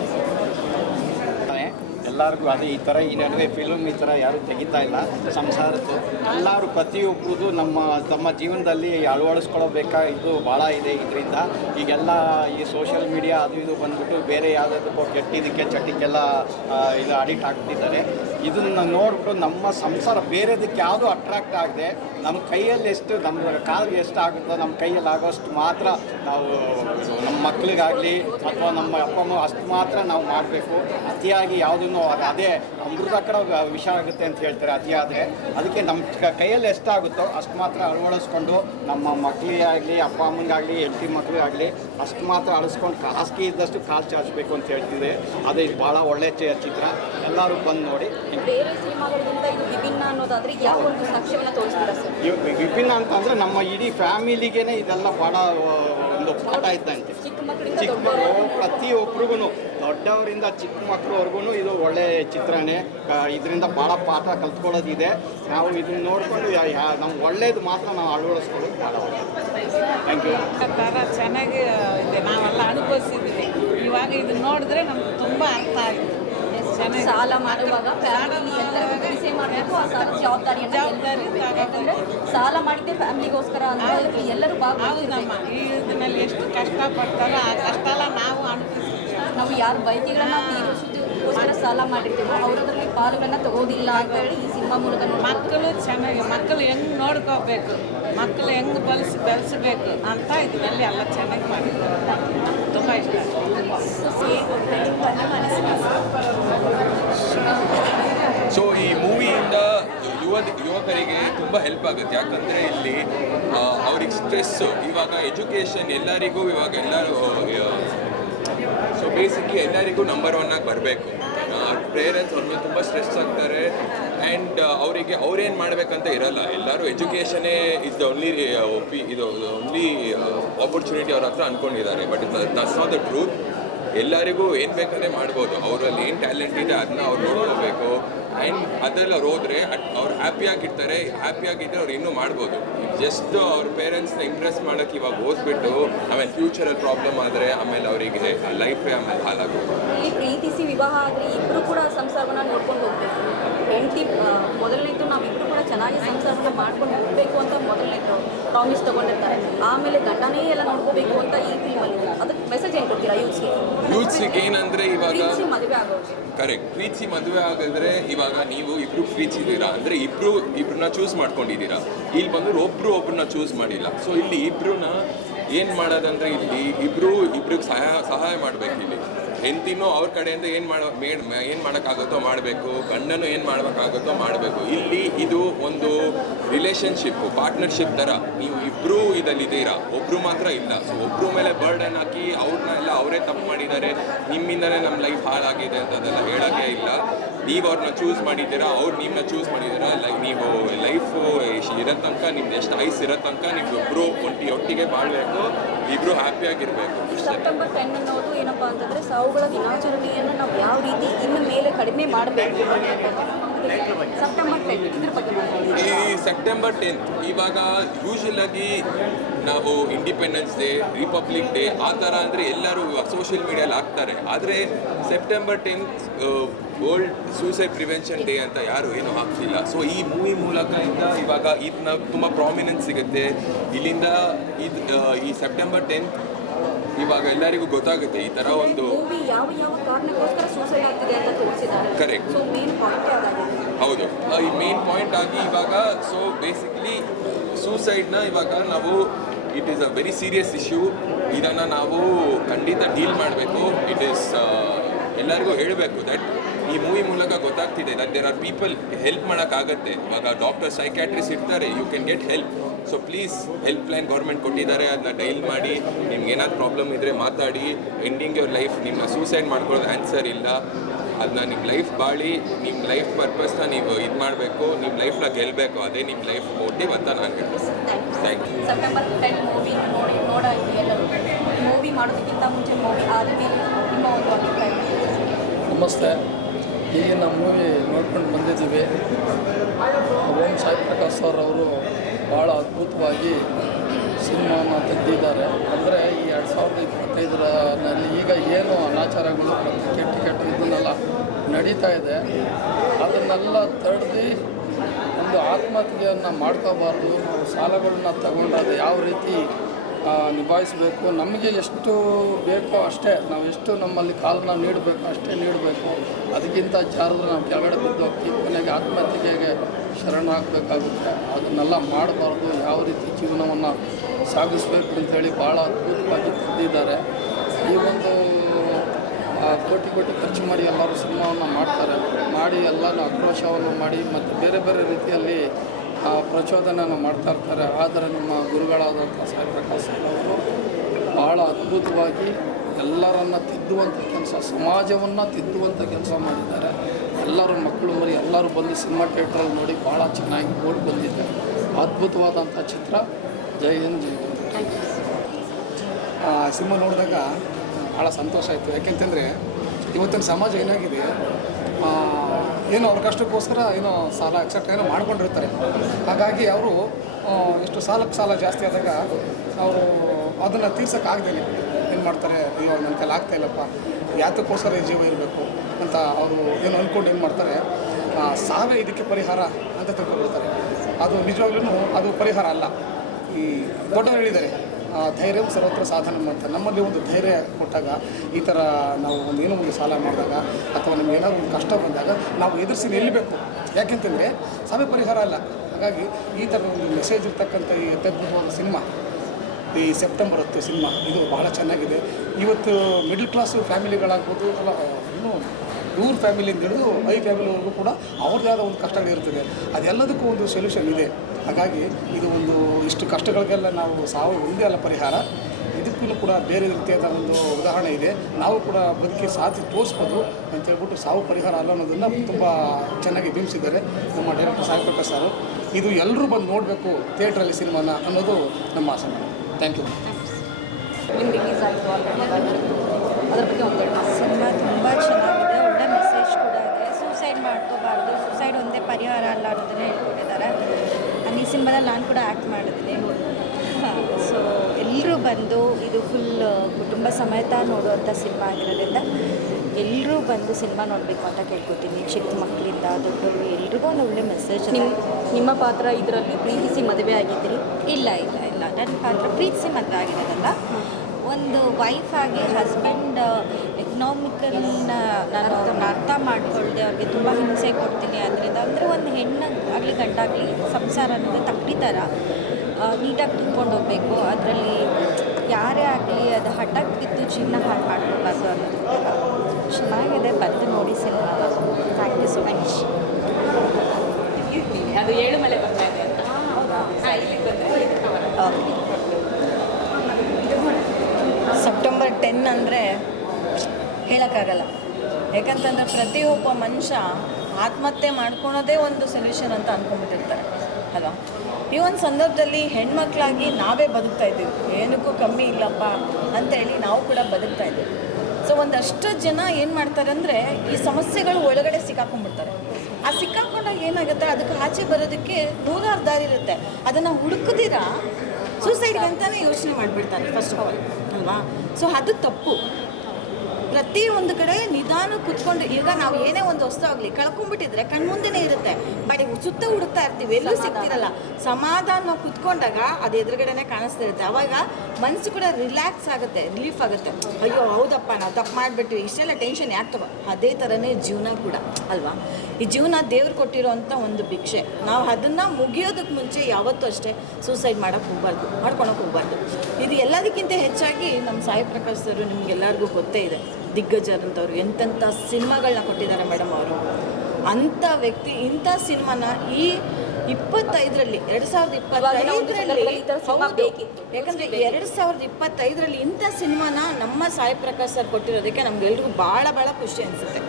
ಎಲ್ಲರಿಗೂ ಅದೇ ಈ ಥರ ಈ ನಡುವೆ ಫಿಲಮ್ ಈ ಥರ ಯಾರು ತೆಗಿತಾ ಇಲ್ಲ. ಸಂಸಾರದ್ದು ಎಲ್ಲರೂ ಪ್ರತಿಯೊಬ್ಬರದು ನಮ್ಮ, ತಮ್ಮ ಜೀವನದಲ್ಲಿ ಅಳವಡಿಸ್ಕೊಳ್ಬೇಕಾ ಇದು ಭಾಳ ಇದೆ ಇದರಿಂದ. ಈಗೆಲ್ಲ ಈ ಸೋಷಿಯಲ್ ಮೀಡಿಯಾ ಅದು ಇದು ಬಂದ್ಬಿಟ್ಟು ಬೇರೆ ಯಾವುದಾದ್ರು ಕೆಟ್ಟಿದ್ದಕ್ಕೆ ಚಟಿಕ್ಕೆಲ್ಲ ಇದು ಅಡಿಕ್ಟ್ ಆಗ್ತಿದ್ದಾರೆ ಇದನ್ನು ನೋಡ್ಬಿಟ್ಟು ನಮ್ಮ ಸಂಸಾರ ಬೇರೆದಕ್ಕೆ ಯಾವುದೂ ಅಟ್ರಾಕ್ಟ್ ಆಗದೆ ನಮ್ಮ ಕೈಯಲ್ಲಿ ಎಷ್ಟು, ನಮ್ಮ ಕಾಲಿಗೆ ಎಷ್ಟು ಆಗುತ್ತೋ, ನಮ್ಮ ಕೈಯಲ್ಲಿ ಆಗೋಷ್ಟು ಮಾತ್ರ ನಾವು ನಮ್ಮ ಮಕ್ಕಳಿಗಾಗಲಿ ಅಥವಾ ನಮ್ಮ ಅಪ್ಪ, ಅಮ್ಮ ಅಷ್ಟು ಮಾತ್ರ ನಾವು ಮಾಡಬೇಕು. ಅತಿಯಾಗಿ ಯಾವುದನ್ನು ಅದು ಅದೇ ಅಮೃತಕರ ವಿಷ ಆಗುತ್ತೆ ಅಂತ ಹೇಳ್ತಾರೆ ಅತಿಯಾದರೆ ಅದಕ್ಕೆ ನಮ್ಮ ಕೈಯಲ್ಲಿ ಎಷ್ಟಾಗುತ್ತೋ ಅಷ್ಟು ಮಾತ್ರ ಅಳವಡಿಸ್ಕೊಂಡು ನಮ್ಮ ಮಕ್ಕಳಿಗೆ ಆಗಲಿ ಅಪ್ಪ ಅಮ್ಮನಿಗಾಗಲಿ ಹೆಂಡತಿ ಮಕ್ಕಳಿಗಾಗಲಿ ಅಷ್ಟು ಮಾತ್ರ ಅಳಿಸ್ಕೊಂಡು ಖಾಸಗಿ ಇದ್ದಷ್ಟು ಕಾಲು ಚಾಚಬೇಕು ಅಂತ ಹೇಳ್ತಿದೆ. ಅದೇ ಭಾಳ ಒಳ್ಳೆಯ ಚಿ- ಚಿತ್ರ. ಎಲ್ಲರೂ ಬಂದು ನೋಡಿ. ಬೇರೆ ಸಿನಿಮಾಗಳಿಗಿಂತ ಇದು ವಿಭಿನ್ನ ಅನ್ನೋದಾದ್ರೆ ಯಾವ ಒಂದು ಸಾಕ್ಷ್ಯವನ್ನು ತೋರಿಸ್ತೀರಾ ಸರ್? ವಿಭಿನ್ನ ಅಂತಂದರೆ ನಮ್ಮ ಇಡೀ ಫ್ಯಾಮಿಲಿಗೇನೆ ಇದೆಲ್ಲ ಭಾಳ ಒಂದು ಪಾಠ ಇದ್ದಂತೆ. ಚಿಕ್ಕ ಪ್ರತಿಯೊಬ್ರಿಗೂ ದೊಡ್ಡವರಿಂದ ಚಿಕ್ಕ ಮಕ್ಕಳವರೆಗೂ ಇದು ಒಳ್ಳೆ ಚಿತ್ರನೇ. ಇದರಿಂದ ಭಾಳ ಪಾಠ ಕಲ್ತ್ಕೊಳ್ಳೋದಿದೆ. ನಾವು ಇದನ್ನ ನೋಡಿಕೊಂಡು ನಮ್ಗೆ ಒಳ್ಳೇದು ಮಾತ್ರ ನಾವು ಅಳವಡಿಸ್ಕೊಳ್ಳೋದು ಭಾಳ ಒಳ್ಳೆಯದು ಥರ ಚೆನ್ನಾಗಿ ಇದೆ. ನಾವೆಲ್ಲ ಅನುಭವಿಸಿದ್ದೀವಿ. ಇವಾಗ ಇದನ್ನ ನೋಡಿದ್ರೆ ನಮ್ಗೆ ತುಂಬ ಅರ್ಥ ಆಯಿತು ಸಾಲ ಮಾಡುವಾಗ ಫ್ಯಾಮಿಲಿ ಎಲ್ಲರಿಗೂ ತಿಳಿಸೇ ಮಾಡಬೇಕು ಆ ಸಾಲ ಜವಾಬ್ದಾರಿಯನ್ನು ಜವಾಬ್ದಾರಿ ಯಾಕಂದ್ರೆ ಸಾಲ ಮಾಡಿದ್ದೆ ಫ್ಯಾಮಿಲಿಗೋಸ್ಕರ ಅಂತ ಎಲ್ಲರೂ ಭಾಗವಹಿಸಬೇಕು ಈ ಇದರಲ್ಲಿ ಎಷ್ಟು ಪಡ್ತಾರೋ ಆ ಕಷ್ಟ ಎಲ್ಲ ನಾವು ಅನುಭವಿಸ್ತೀವಿ. ನಾವು ಯಾರು ಬೈಕಿಗಳನ್ನ ತೀರಿಸೋದಕ್ಕೋಸ್ಕರ ಸಾಲ ಮಾಡಿರ್ತೀವೋ ಅವರದ್ರಲ್ಲಿ ಪಾಲುಗಳನ್ನ ತಗೋದಿಲ್ಲ ಅಂತ ಹೇಳಿ ಈ ಸಿನಿಮಾ ಮೂಲಕ ಮಕ್ಕಳು ಚೆನ್ನಾಗಿ ಮಕ್ಕಳು ಹೆಂಗ್ ನೋಡ್ಕೋಬೇಕು? ಮಕ್ಕಳು ಹೆಂಗ್ ಬಲಿಸಿ ಬೆಳೆಸಬೇಕು ಅಂತ ಇದರಲ್ಲಿ ಎಲ್ಲ ಚೆನ್ನಾಗಿ ಮಾಡಿದ್ದಾರೆ. ಸೊ ಈ ಮೂವಿಯಿಂದ ಯುವ ಯುವಕರಿಗೆ ತುಂಬ ಹೆಲ್ಪ್ ಆಗುತ್ತೆ. ಯಾಕಂದರೆ ಇಲ್ಲಿ ಅವ್ರಿಗೆ ಸ್ಟ್ರೆಸ್ಸು ಇವಾಗ ಎಜುಕೇಷನ್ ಎಲ್ಲರಿಗೂ, ಇವಾಗ ಎಲ್ಲರೂ ಸೊ ಬೇಸಿಕ್ಲಿ ಎಲ್ಲರಿಗೂ ನಂಬರ್ ಒನ್ನಾಗಿ ಬರಬೇಕು. ಪೇರೆಂಟ್ಸ್ ಅವ್ರ ಮೇಲೆ ತುಂಬ ಸ್ಟ್ರೆಸ್ ಆಗ್ತಾರೆ. ಆ್ಯಂಡ್ ಅವರಿಗೆ ಅವ್ರೇನು ಮಾಡಬೇಕಂತ ಇರಲ್ಲ. ಎಲ್ಲರೂ ಎಜುಕೇಷನೇ ಇಸ್ ದ ಓನ್ಲಿ ಒಪಿ ಇದು ಓನ್ಲಿ ಆಪರ್ಚುನಿಟಿ ಅವ್ರ ಹತ್ರ ಅಂದ್ಕೊಂಡಿದ್ದಾರೆ but that's not the truth ಎಲ್ಲರಿಗೂ ಏನು ಬೇಕಾದ್ರೆ ಮಾಡ್ಬೋದು. ಅವರಲ್ಲಿ ಏನು ಟ್ಯಾಲೆಂಟ್ ಇದೆ ಅದನ್ನ ಅವ್ರು ನೋಡ್ಕೋಬೇಕು. ಆ್ಯಂಡ್ ಅದೆಲ್ಲ ಅವ್ರು ಹೋದ್ರೆ ಅಟ್ ಅವ್ರು ಹ್ಯಾಪಿಯಾಗಿರ್ತಾರೆ ಹ್ಯಾಪಿಯಾಗಿದ್ದರೆ ಅವ್ರು ಇನ್ನೂ ಮಾಡ್ಬೋದು. ಜಸ್ಟ್ ಅವ್ರ ಪೇರೆಂಟ್ಸ್ನ ಇಂಪ್ರೆಸ್ ಮಾಡೋಕ್ಕೆ ಇವಾಗ ಓದ್ಬಿಟ್ಟು ಆಮೇಲೆ ಫ್ಯೂಚರಲ್ಲಿ ಪ್ರಾಬ್ಲಮ್ ಆದರೆ ಆಮೇಲೆ ಅವರಿಗೆ ಲೈಫೇ ಆಮೇಲೆ ಹಾಳಾಗುತ್ತೆ ಇಲ್ಲಿ ಪ್ರೀತಿಸಿ ವಿವಾಹ ಆದರೆ ಇಬ್ಬರು ಕೂಡ ಸಂಸಾರವನ್ನ ನೋಡ್ಕೊಂಡು ಹೋಗ್ಬೇಕು. ಹೆಂಡತಿ ಮೊದಲನೇದು ನಾವಿಬ್ಬರು ಕೂಡ ಚೆನ್ನಾಗಿ ಸಂಸಾರವನ್ನ ಮಾಡ್ಕೊಂಡು ಹೋಗಬೇಕು ಅಂತ ಮೊದಲನೇದು ಪ್ರಾಮಿಸ್ ತಗೊಂಡಿರ್ತಾರೆ. ಆಮೇಲೆ ಗಂಡನೇ ಎಲ್ಲ ನೋಡ್ಕೋಬೇಕು ಅಂತ ಈ ಫಿಲ್ಮಲ್ಲಿ ಅದಕ್ಕೆ ಮೆಸೇಜ್ ಏನು ಕೊಡ್ತೀರಾ ಯೂತ್ಸ್ಗೆ ಯೂತ್ಸಿಗೆ ಏನಂದರೆ ಇವಾಗ ಮದುವೆ ಆಗೋದು ಕರೆಕ್ಟ್ ಪ್ರೀತಿ ಮದುವೆ ಆಗಿದ್ರೆ ಇವಾಗ ನೀವು ಇಬ್ರು ಪ್ರೀತಿಸಿದ್ದೀರಾ? ಅಂದ್ರೆ ಇಬ್ರು ಇಬ್ರನ್ನ ಚೂಸ್ ಮಾಡ್ಕೊಂಡಿದ್ದೀರಾ? ಇಲ್ಲಿ ಬಂದು ಒಬ್ರು ಒಬ್ರನ್ನ ಚೂಸ್ ಮಾಡಿಲ್ಲ. ಸೊ ಇಲ್ಲಿ ಇಬ್ರುನ ಏನ್ ಮಾಡೋದಂದ್ರೆ ಇಲ್ಲಿ ಇಬ್ರು ಇಬ್ರಿಗೆ ಸಹಾಯ ಸಹಾಯ ಮಾಡ್ಬೇಕು ಇಲ್ಲಿ ಹೆಂಡತಿನೂ ಅವ್ರ ಕಡೆಯಿಂದ ಏನು ಮಾಡ, ಮೇಡ್ ಏನು ಮಾಡೋಕ್ಕಾಗುತ್ತೋ ಮಾಡಬೇಕು, ಗಂಡನೂ ಏನು ಮಾಡಬೇಕಾಗುತ್ತೋ ಮಾಡಬೇಕು. ಇಲ್ಲಿ ಇದು ಒಂದು ರಿಲೇಷನ್ಶಿಪ್ ಪಾರ್ಟ್ನರ್ಶಿಪ್ ಥರ ನೀವು ಇಬ್ಬರೂ ಇದಲ್ಲಿದ್ದೀರಾ? ಒಬ್ಬರು ಮಾತ್ರ ಇಲ್ಲ. ಸೊ ಒಬ್ಬರು ಮೇಲೆ ಬರ್ಡನ್ ಹಾಕಿ ಅವ್ರನ್ನ ಎಲ್ಲ ಅವರೇ ತಪ್ಪು ಮಾಡಿದ್ದಾರೆ. ನಿಮ್ಮಿಂದಲೇ ನಮ್ಮ ಲೈಫ್ ಹಾಳಾಗಿದೆ ಅಂತದೆಲ್ಲ ಹೇಳೋಕ್ಕೆ ಇಲ್ಲ. ನೀವು ಅವ್ರನ್ನ ಚೂಸ್ ಮಾಡಿದ್ದೀರಾ? ಅವ್ರು ನಿಮ್ಮನ್ನ ಚೂಸ್ ಮಾಡಿದ್ದೀರಾ? ಲೈಕ್ ನೀವು ಲೈಫು ಇರೋ ತನಕ, ನಿಮ್ದು ಎಷ್ಟು ಐಸ್ ಇರೋ ತನಕ ನೀವು ಒಬ್ಬರು ಒಂಟಿ ಒಟ್ಟಿಗೆ ಬಾಳಬೇಕು ಇಬ್ಬರು ಹ್ಯಾಪಿಯಾಗಿರಬೇಕು ಅಂತಂದ್ರೆ ಸಾವುಗಳ ದಿನಾಚರಣೆಯನ್ನು ನಾವು ಯಾವ ರೀತಿ ಇನ್ನು ಮೇಲೆ ಕಡಿಮೆ ಮಾಡಬೇಕು ಸೆಪ್ಟೆಂಬರ್ ಟೆನ್ ಈ ಸೆಪ್ಟೆಂಬರ್ ಟೆಂತ್ ಇವಾಗ ಯೂಶಲ್ ಆಗಿ ನಾವು ಇಂಡಿಪೆಂಡೆನ್ಸ್ ಡೇ ರಿಪಬ್ಲಿಕ್ ಡೇ ಆ ಥರ ಅಂದರೆ ಎಲ್ಲರೂ ಸೋಷಿಯಲ್ ಮೀಡಿಯಲ್ಲಿ ಹಾಕ್ತಾರೆ. ಆದರೆ September tenth world suicide prevention day ಅಂತ ಯಾರು ಏನು ಹಾಕ್ತಿಲ್ಲ ಸೊ ಈ ಮೂವಿ ಮೂಲಕ ಇಂದ ಇವಾಗ ಇದನ್ನ ತುಂಬ ಪ್ರಾಮಿನೆನ್ಸ್ ಸಿಗುತ್ತೆ. ಇಲ್ಲಿಂದ ಇದು ಈ ಸೆಪ್ಟೆಂಬರ್ ಟೆಂತ್ ಇವಾಗ ಎಲ್ಲರಿಗೂ ಗೊತ್ತಾಗುತ್ತೆ ಈ ತರ ಒಂದು ಕರೆಕ್ಟ್ ಹೌದು. ಈ ಮೇನ್ ಪಾಯಿಂಟ್ ಆಗಿ ಇವಾಗ ಸೊ ಬೇಸಿಕ್ಲಿ ಸೂಸೈಡ್ನ ಇವಾಗ ನಾವು it is a very serious issue ಇದನ್ನು ನಾವು ಖಂಡಿತ ಡೀಲ್ ಮಾಡಬೇಕು. ಇಟ್ ಈಸ್ ಎಲ್ಲರಿಗೂ ಹೇಳಬೇಕು ದಟ್ ಈ ಮೂವಿ ಮೂಲಕ ಗೊತ್ತಾಗ್ತಿದೆ. That there are people help ಮಾಡೋಕ್ಕಾಗತ್ತೆ. ಇವಾಗ ಡಾಕ್ಟರ್ ಸೈಕ್ಯಾಟ್ರಿಸ್ ಇರ್ತಾರೆ. You can get help so please help line government ಕೊಟ್ಟಿದ್ದಾರೆ. ಅದನ್ನ ಡೈಲ್ ಮಾಡಿ. ನಿಮ್ಗೆ ಏನಾದ್ರು ಪ್ರಾಬ್ಲಮ್ ಇದ್ದರೆ ಮಾತಾಡಿ. ಎಂಡಿಂಗ್ ಯುವರ್ ಲೈಫ್ ನಿಮ್ಮ ಸೂಸೈಡ್ ಮಾಡ್ಕೊಳ್ಳೋದು ಆನ್ಸರ್ ಇಲ್ಲ. ಅದನ್ನ ನಿಮ್ಮ ಲೈಫ್ ಬಾಳಿ. ನಿಮ್ಮ ಲೈಫ್ ಪರ್ಪಸ್ನ ನೀವು ಇದು ಮಾಡಬೇಕು. ನಿಮ್ಮ ಲೈಫ್ನ ಗೆಲ್ಲಬೇಕು ಅದೇ ನಿಮ್ಮ ಲೈಫ್ ಮೋಟಿವ್ ಅಂತ ನಾನು ಹೇಳ್ತೀನಿ. Thank you September ten movie ನೋಡಿ ನೋಡಾಯಿತು ಎಲ್ಲರೂ. ಮೂವಿ ಮಾಡೋದಕ್ಕಿಂತ ಮುಂಚೆ ಮೂವಿ ಆದಮೇಲೆ ನಿಮ್ಮ ಒಂದು ಅಭಿಪ್ರಾಯ. ನಮಸ್ತೆ. ಈಗಿನ ಮೂವಿ ನೋಡ್ಕೊಂಡು ಬಂದಿದ್ದೀವಿ. ಓಂ ಸಾಯಿ ಪ್ರಕಾಶ್ ಸರ್ ಅವರು ಭಾಳ ಅದ್ಭುತವಾಗಿ ಸಿನಿಮಾನ ತೆಗೆದಿದ್ದಾರೆ. ಅಂದರೆ ಈ ಎರಡು ಸಾವಿರದ ಇಪ್ಪತ್ತೈದರಲ್ಲಿ ಈಗ ಏನು ಅನಾಚಾರಗಳು ಕೆಟ್ಟ ಕೆಟ್ಟ ಇದನ್ನೆಲ್ಲ ನಡೀತಾ ಇದೆ, ಅದನ್ನೆಲ್ಲ ತಡೆದು ಒಂದು ಆತ್ಮಹತ್ಯೆಯನ್ನು ಮಾಡ್ಕೋಬಾರ್ದು, ಸಾಲಗಳನ್ನ ತಗೊಂಡು ಅದು ಯಾವ ರೀತಿ ನಿಭಾಯಿಸಬೇಕು. ನಮಗೆ ಎಷ್ಟು ಬೇಕೋ ಅಷ್ಟೇ, ನಾವು ಎಷ್ಟು ನಮ್ಮಲ್ಲಿ ಕಾಲನ್ನ ನೀಡಬೇಕು, ಅಷ್ಟೇ ನೀಡಬೇಕು. ಅದಕ್ಕಿಂತ ಜಾರಿದ್ರೆ ನಾವು ಕೆಳಗಡೆ ಬಿದ್ದು ಹೋಗ್ತೀವಿ ಕೊನೆಗೆ ಆತ್ಮಹತ್ಯೆಗೆ ಶರಣಾಗಬೇಕಾಗುತ್ತೆ ಅದನ್ನೆಲ್ಲ ಮಾಡಬಾರ್ದು, ಯಾವ ರೀತಿ ಜೀವನವನ್ನು ಸಾಗಿಸ್ಬೇಕು ಅಂತೇಳಿ ಭಾಳ ಅದ್ಭುತವಾಗಿ ತಂದಿದ್ದಾರೆ ಈ ಒಂದು ಕೋಟಿ ಕೋಟಿ ಖರ್ಚು ಮಾಡಿ ಎಲ್ಲರೂ ಸಿನಿಮಾವನ್ನು ಮಾಡ್ತಾರೆ. ಮಾಡಿ ಎಲ್ಲರೂ ಆಕ್ರೋಶವನ್ನು ಮಾಡಿ, ಮತ್ತು ಬೇರೆ ಬೇರೆ ರೀತಿಯಲ್ಲಿ ಪ್ರಚೋದನೆಯನ್ನು ಮಾಡ್ತಾ ಇರ್ತಾರೆ. ಆದರೆ ನಿಮ್ಮ ಗುರುಗಳಾದಂಥ ಸಾಯಿ ಪ್ರಕಾಶ್ ಅವರು ಭಾಳ ಅದ್ಭುತವಾಗಿ ಎಲ್ಲರನ್ನು ತಿದ್ದುವಂಥ ಕೆಲಸ ಸಮಾಜವನ್ನು ತಿದ್ದುವಂಥ ಕೆಲಸ ಮಾಡಿದ್ದಾರೆ. ಎಲ್ಲರೂ ಮಕ್ಕಳು ಮರಿ ಎಲ್ಲರೂ ಬಂದು ಸಿನಿಮಾ ಥಿಯೇಟ್ರಲ್ಲಿ ನೋಡಿ ಭಾಳ ಚೆನ್ನಾಗಿ ಓಡಿ ಬಂದಿದ್ದಾರೆ ಅದ್ಭುತವಾದಂಥ ಚಿತ್ರ. ಜೈ ಹಿಂದ್ ಜೈ ಆ ಸಿನಿಮಾ ನೋಡಿದಾಗ ಭಾಳ ಸಂತೋಷ ಆಯಿತು. ಯಾಕೆಂತಂದರೆ ಇವತ್ತಿನ ಸಮಾಜ ಏನಾಗಿದೆ? ಆ, ಏನೋ ಅವ್ರ ಕಷ್ಟಕ್ಕೋಸ್ಕರ ಏನೋ ಸಾಲ ಅಕ್ಸೆಪ್ಟ್ ಏನೋ ಮಾಡ್ಕೊಂಡಿರ್ತಾರೆ. ಹಾಗಾಗಿ ಅವರು ಎಷ್ಟು ಸಾಲಕ್ಕೆ ಸಾಲ ಜಾಸ್ತಿ ಆದಾಗ ಅವರು ಅದನ್ನು ತೀರ್ಸೋಕ್ಕಾಗ್ದೇನೆ ಏನು ಮಾಡ್ತಾರೆ? ಅಯ್ಯೋ ನನ್ನ ಕೈಲಿ ಆಗ್ತಾ ಇಲ್ಲಪ್ಪ. ಯಾತಕ್ಕೋಸ್ಕರ ಈ ಜೀವ ಇರಬೇಕು ಅಂತ ಅವರು ಏನು ಅಂದ್ಕೊಂಡು ಏನು ಮಾಡ್ತಾರೆ? ಸಾವೇ ಇದಕ್ಕೆ ಪರಿಹಾರ ಅಂತ ತಿಳ್ಕೊಬಿಡ್ತಾರೆ ಅದು ನಿಜವಾಗ್ಲೂ ಅದು ಪರಿಹಾರ ಅಲ್ಲ. ಈ ದೊಡ್ಡವರು ಹೇಳಿದ್ದಾರೆ. ಆ, ಧೈರ್ಯಂ ಸರ್ವತ್ರ ಸಾಧನ ಅಂತ ನಮ್ಮಲ್ಲಿ ಒಂದು ಧೈರ್ಯ ಕೊಟ್ಟಾಗ ಈ ಥರ ನಾವು ಒಂದು ಏನೋ ಒಂದು ಸಾಲ ಮಾಡಿದಾಗ ಅಥವಾ ನಮ್ಗೆ ಏನಾದರೂ ಒಂದು ಕಷ್ಟ ಬಂದಾಗ ನಾವು ಎದುರಿಸಿ ನಿಲ್ಲಬೇಕು ಯಾಕೆಂತಂದರೆ ಸಾವೇ ಪರಿಹಾರ ಅಲ್ಲ. ಹಾಗಾಗಿ ಈ ಥರ ಒಂದು ಮೆಸೇಜ್ ಇರ್ತಕ್ಕಂಥ ಈ ಅತ್ಯದ್ಭುತವಾದ ಸಿನಿಮಾ ಈ ಸೆಪ್ಟೆಂಬರ್ ಹತ್ತು ಸಿನಿಮಾ ಇದು ಬಹಳ ಚೆನ್ನಾಗಿದೆ. ಇವತ್ತು ಮಿಡ್ಲ್ ಕ್ಲಾಸು ಫ್ಯಾಮಿಲಿಗಳಾಗ್ಬೋದು ಅಲ್ಲ ಇನ್ನೂ ಇವ್ರ ಫ್ಯಾಮಿಲಿಯಿಂದ ಹಿಡಿದು ಐ ಫ್ಯಾಮಿಲಿವರೆಗೂ ಕೂಡ ಅವ್ರದ್ದೇ ಆದ ಒಂದು ಕಷ್ಟಗಳಿರ್ತದೆ. ಅದೆಲ್ಲದಕ್ಕೂ ಒಂದು ಸೊಲ್ಯೂಷನ್ ಇದೆ. ಹಾಗಾಗಿ ಇದು ಒಂದು ಇಷ್ಟು ಕಷ್ಟಗಳಿಗೆಲ್ಲ ನಾವು ಸಾವು ಒಂದೇ ಅಲ್ಲ ಪರಿಹಾರ. ಇದಕ್ಕೂ ಕೂಡ ಬೇರೆ ರೀತಿಯಾದ ಒಂದು ಉದಾಹರಣೆ ಇದೆ. ನಾವು ಕೂಡ ಬದುಕಿ ಸಾಧಿ ತೋರಿಸ್ಬೋದು ಅಂತ ಹೇಳ್ಬಿಟ್ಟು ಸಾವು ಪರಿಹಾರ ಅಲ್ಲ ಅನ್ನೋದನ್ನು ತುಂಬ ಚೆನ್ನಾಗಿ ಬಿಂಬಿಸಿದ್ದಾರೆ ನಮ್ಮ ಡೈರೆಕ್ಟರ್ ಸಾಯಿ ಪ್ರಕಾಶ್ ಸರ್. ಇದು ಎಲ್ಲರೂ ಬಂದು ನೋಡಬೇಕು ಥಿಯೇಟ್ರಲ್ಲಿ ಸಿನಿಮಾನ ಅನ್ನೋದು ನಮ್ಮ ಆಸೆ ಥ್ಯಾಂಕ್ ಯು. ಫಿಲ್ಮ್ ರಿಲೀಸ್ ಆಯಿತು ಅದ್ರ ಬಗ್ಗೆ ಒಂದು ಸಿನಿಮಾ ತುಂಬ ಚೆನ್ನಾಗಿದೆ. ಒಳ್ಳೆ ಮೆಸೇಜ್ ಕೂಡ ಇದೆ. ಸೂಸೈಡ್ ಮಾಡ್ಕೋಬಾರ್ದು. ಸೂಸೈಡ್ ಒಂದೇ ಪರಿಹಾರ ಅಲ್ಲ ಅನ್ನೋದನ್ನೇ ಹೇಳ್ಕೊಟ್ಟಿದ್ದಾರೆ. ಈ ಸಿನಿಮಾದಲ್ಲಿ ನಾನು ಕೂಡ ಆ್ಯಕ್ಟ್ ಮಾಡಿದ್ದೀನಿ. ಸೊ ಎಲ್ಲರೂ ಬಂದು ಇದು ಫುಲ್ ಕುಟುಂಬ ಸಮೇತ ನೋಡುವಂಥ ಸಿನಿಮಾ ಆಗಿರೋದ್ರಿಂದ ಎಲ್ಲರೂ ಬಂದು ಸಿನಿಮಾ ನೋಡಬೇಕು ಅಂತ ಕೇಳ್ಕೊತೀನಿ. ಚಿಕ್ಕ ಮಕ್ಕಳಿಂದ ದೊಡ್ಡವರು ಎಲ್ರಿಗೂ ಒಂದು ಒಳ್ಳೆ ಮೆಸೇಜ್ ನಿಮ್ಮ ನಿಮ್ಮ ಪಾತ್ರ ಇದರಲ್ಲಿ ಪ್ರೀತಿಸಿ ಮದುವೆ ಆಗಿದ್ದೀರಿ? ಇಲ್ಲ ಇಲ್ಲ ಇಲ್ಲ. ನನ್ನ ಪಾತ್ರ ಪ್ರೀತಿಸಿ ಮದುವೆ ಆಗಿರೋದಲ್ಲ. ಒಂದು ವೈಫ್ ಆಗಿ ಹಸ್ಬೆಂಡ್ ಎಕನಾಮಿಕಲ್ನ ನಾನು ಅವ್ರನ್ನ ಅರ್ಥ ಮಾಡಿಕೊಳ್ಳದೆ ಅವ್ರಿಗೆ ತುಂಬ ಹಿಂಸೆ ಕೊಡ್ತೀನಿ ಅದರಿಂದ. ಅಂದರೆ ಒಂದು ಹೆಣ್ಣು ಆಗಲಿ ಗಂಡಾಗಲಿ ಸಂಸಾರ ಅನ್ನೋದು ತಕ್ಕಡಿ ಥರ ನೀಟಾಗಿ ತಿಳ್ಕೊಂಡು ಹೋಗಬೇಕು. ಅದರಲ್ಲಿ ಯಾರೇ ಆಗಲಿ ಅದು ಹಠಕ್ಕೆ ಬಿದ್ದು ಜೀವನ ಹಾಳು ಮಾಡ್ಕೊಬಾರ್ದು ಅನ್ನೋದು ಚೆನ್ನಾಗಿದೆ ಬಂದು ನೋಡಿ cinema thank you so much ಅದು ಏಳು ಮಲೆ ಬರ್ತಾ ಇದೆ ಅಂತ. ಸೆಪ್ಟೆಂಬರ್ ಟೆನ್ ಅಂದರೆ ಹೇಳೋಕ್ಕಾಗಲ್ಲ. ಯಾಕಂತಂದರೆ ಪ್ರತಿಯೊಬ್ಬ ಮನುಷ್ಯ ಆತ್ಮಹತ್ಯೆ ಮಾಡ್ಕೊಳೋದೇ ಒಂದು ಸೊಲ್ಯೂಷನ್ ಅಂತ ಅಂದ್ಕೊಂಡ್ಬಿಟ್ಟಿರ್ತಾರೆ ಅಲ್ವಾ? ಈ ಒಂದು ಸಂದರ್ಭದಲ್ಲಿ ಹೆಣ್ಮಕ್ಳಾಗಿ ನಾವೇ ಬದುಕ್ತಾ ಇದ್ದೀವಿ. ಏನಕ್ಕೂ ಕಮ್ಮಿ ಇಲ್ಲಪ್ಪ ಅಂತೇಳಿ ನಾವು ಕೂಡ ಬದುಕ್ತಾ ಇದ್ದೀವಿ. ಸೊ ಒಂದಷ್ಟು ಜನ ಏನು ಮಾಡ್ತಾರೆ ಅಂದರೆ ಈ ಸಮಸ್ಯೆಗಳು ಒಳಗಡೆ ಸಿಕ್ಕಾಕೊಂಡ್ಬಿಡ್ತಾರೆ. ಆ ಸಿಕ್ಕಾಕೊಂಡಾಗ ಏನಾಗುತ್ತೆ? ಅದಕ್ಕೆ ಆಚೆ ಬರೋದಕ್ಕೆ ನೂರಾರು ದಾರಿ ಇರುತ್ತೆ. ಅದನ್ನು ಹುಡುಕದಿರಾ? ಸೂಸೈಡ್ ಅಂತಲೇ ಯೋಚನೆ ಮಾಡಿಬಿಡ್ತಾರೆ ಫಸ್ಟ್ ಆಫ್ ಆಲ್ ಅಲ್ವಾ? ಸೊ ಅದು ತಪ್ಪು. ಪ್ರತಿ ಒಂದು ಕಡೆ ನಿಧಾನ ಕುತ್ಕೊಂಡು ಈಗ ನಾವು ಏನೇ ಒಂದು ವಸ್ತು ಆಗಲಿ ಕಳ್ಕೊಂಡ್ಬಿಟ್ಟಿದ್ರೆ ಕಣ್ಮುಂದೆನೇ ಇರುತ್ತೆ. ಬಟ್ ಸುತ್ತ ಹುಡುಕ್ತಾ ಇರ್ತೀವಿ ಎಲ್ಲೂ ಸಿಗ್ತಿರಲ್ಲ. ಸಮಾಧಾನ ನಾವು ಕುತ್ಕೊಂಡಾಗ ಅದು ಎದುರುಗಡೆನೆ ಕಾಣಿಸ್ತಾ ಇರುತ್ತೆ. ಅವಾಗ ಮನಸ್ಸು ಕೂಡ ರಿಲ್ಯಾಕ್ಸ್ ಆಗುತ್ತೆ ರಿಲೀಫ್ ಆಗುತ್ತೆ. ಅಯ್ಯೋ ಹೌದಪ್ಪ ನಾವು ತಪ್ಪು ಮಾಡಿಬಿಟ್ವಿ. ಇಷ್ಟೆಲ್ಲ ಟೆನ್ಷನ್ ಯಾಕೆ ತಗೋ? ಅದೇ ಥರನೇ ಜೀವನ ಕೂಡ ಅಲ್ವಾ? ಈ ಜೀವನ ದೇವ್ರು ಕೊಟ್ಟಿರೋಂಥ ಒಂದು ಭಿಕ್ಷೆ. ನಾವು ಅದನ್ನು ಮುಗಿಯೋದಕ್ಕೆ ಮುಂಚೆ ಯಾವತ್ತೂ ಅಷ್ಟೇ ಸೂಸೈಡ್ ಮಾಡೋಕೆ ಹೋಗ್ಬಾರ್ದು ಮಾಡ್ಕೊಳಕ್ಕೆ ಹೋಗ್ಬಾರ್ದು. ಇದು ಎಲ್ಲದಕ್ಕಿಂತ ಹೆಚ್ಚಾಗಿ ನಮ್ಮ ಸಾಯಿ ಪ್ರಕಾಶ್ ಸರ್ ನಿಮ್ಗೆಲ್ಲರಿಗೂ ಗೊತ್ತೇ ಇದೆ. ದಿಗ್ಗಜರಂಥವ್ರು ಎಂತೆಂಥ ಸಿನಿಮಾಗಳನ್ನ ಕೊಟ್ಟಿದ್ದಾರೆ ಮೇಡಮ್ ಅವರು. ಅಂಥ ವ್ಯಕ್ತಿ ಇಂಥ ಸಿನಿಮಾನ ಈ ಇಪ್ಪತ್ತೈದರಲ್ಲಿ ಎರಡು ಸಾವಿರದ ಇಪ್ಪತ್ತೈದರಲ್ಲಿ ಬೇಕಿತ್ತು. ಯಾಕಂದ್ರೆ ಎರಡು ಸಾವಿರದ ಇಪ್ಪತ್ತೈದರಲ್ಲಿ ಇಂಥ ಸಿನಿಮಾನ ನಮ್ಮ ಸಾಯಿ ಪ್ರಕಾಶ್ ಸರ್ ಕೊಟ್ಟಿರೋದಕ್ಕೆ ನಮ್ಗೆಲ್ರಿಗೂ ಭಾಳ ಭಾಳ ಖುಷಿ ಅನಿಸುತ್ತೆ.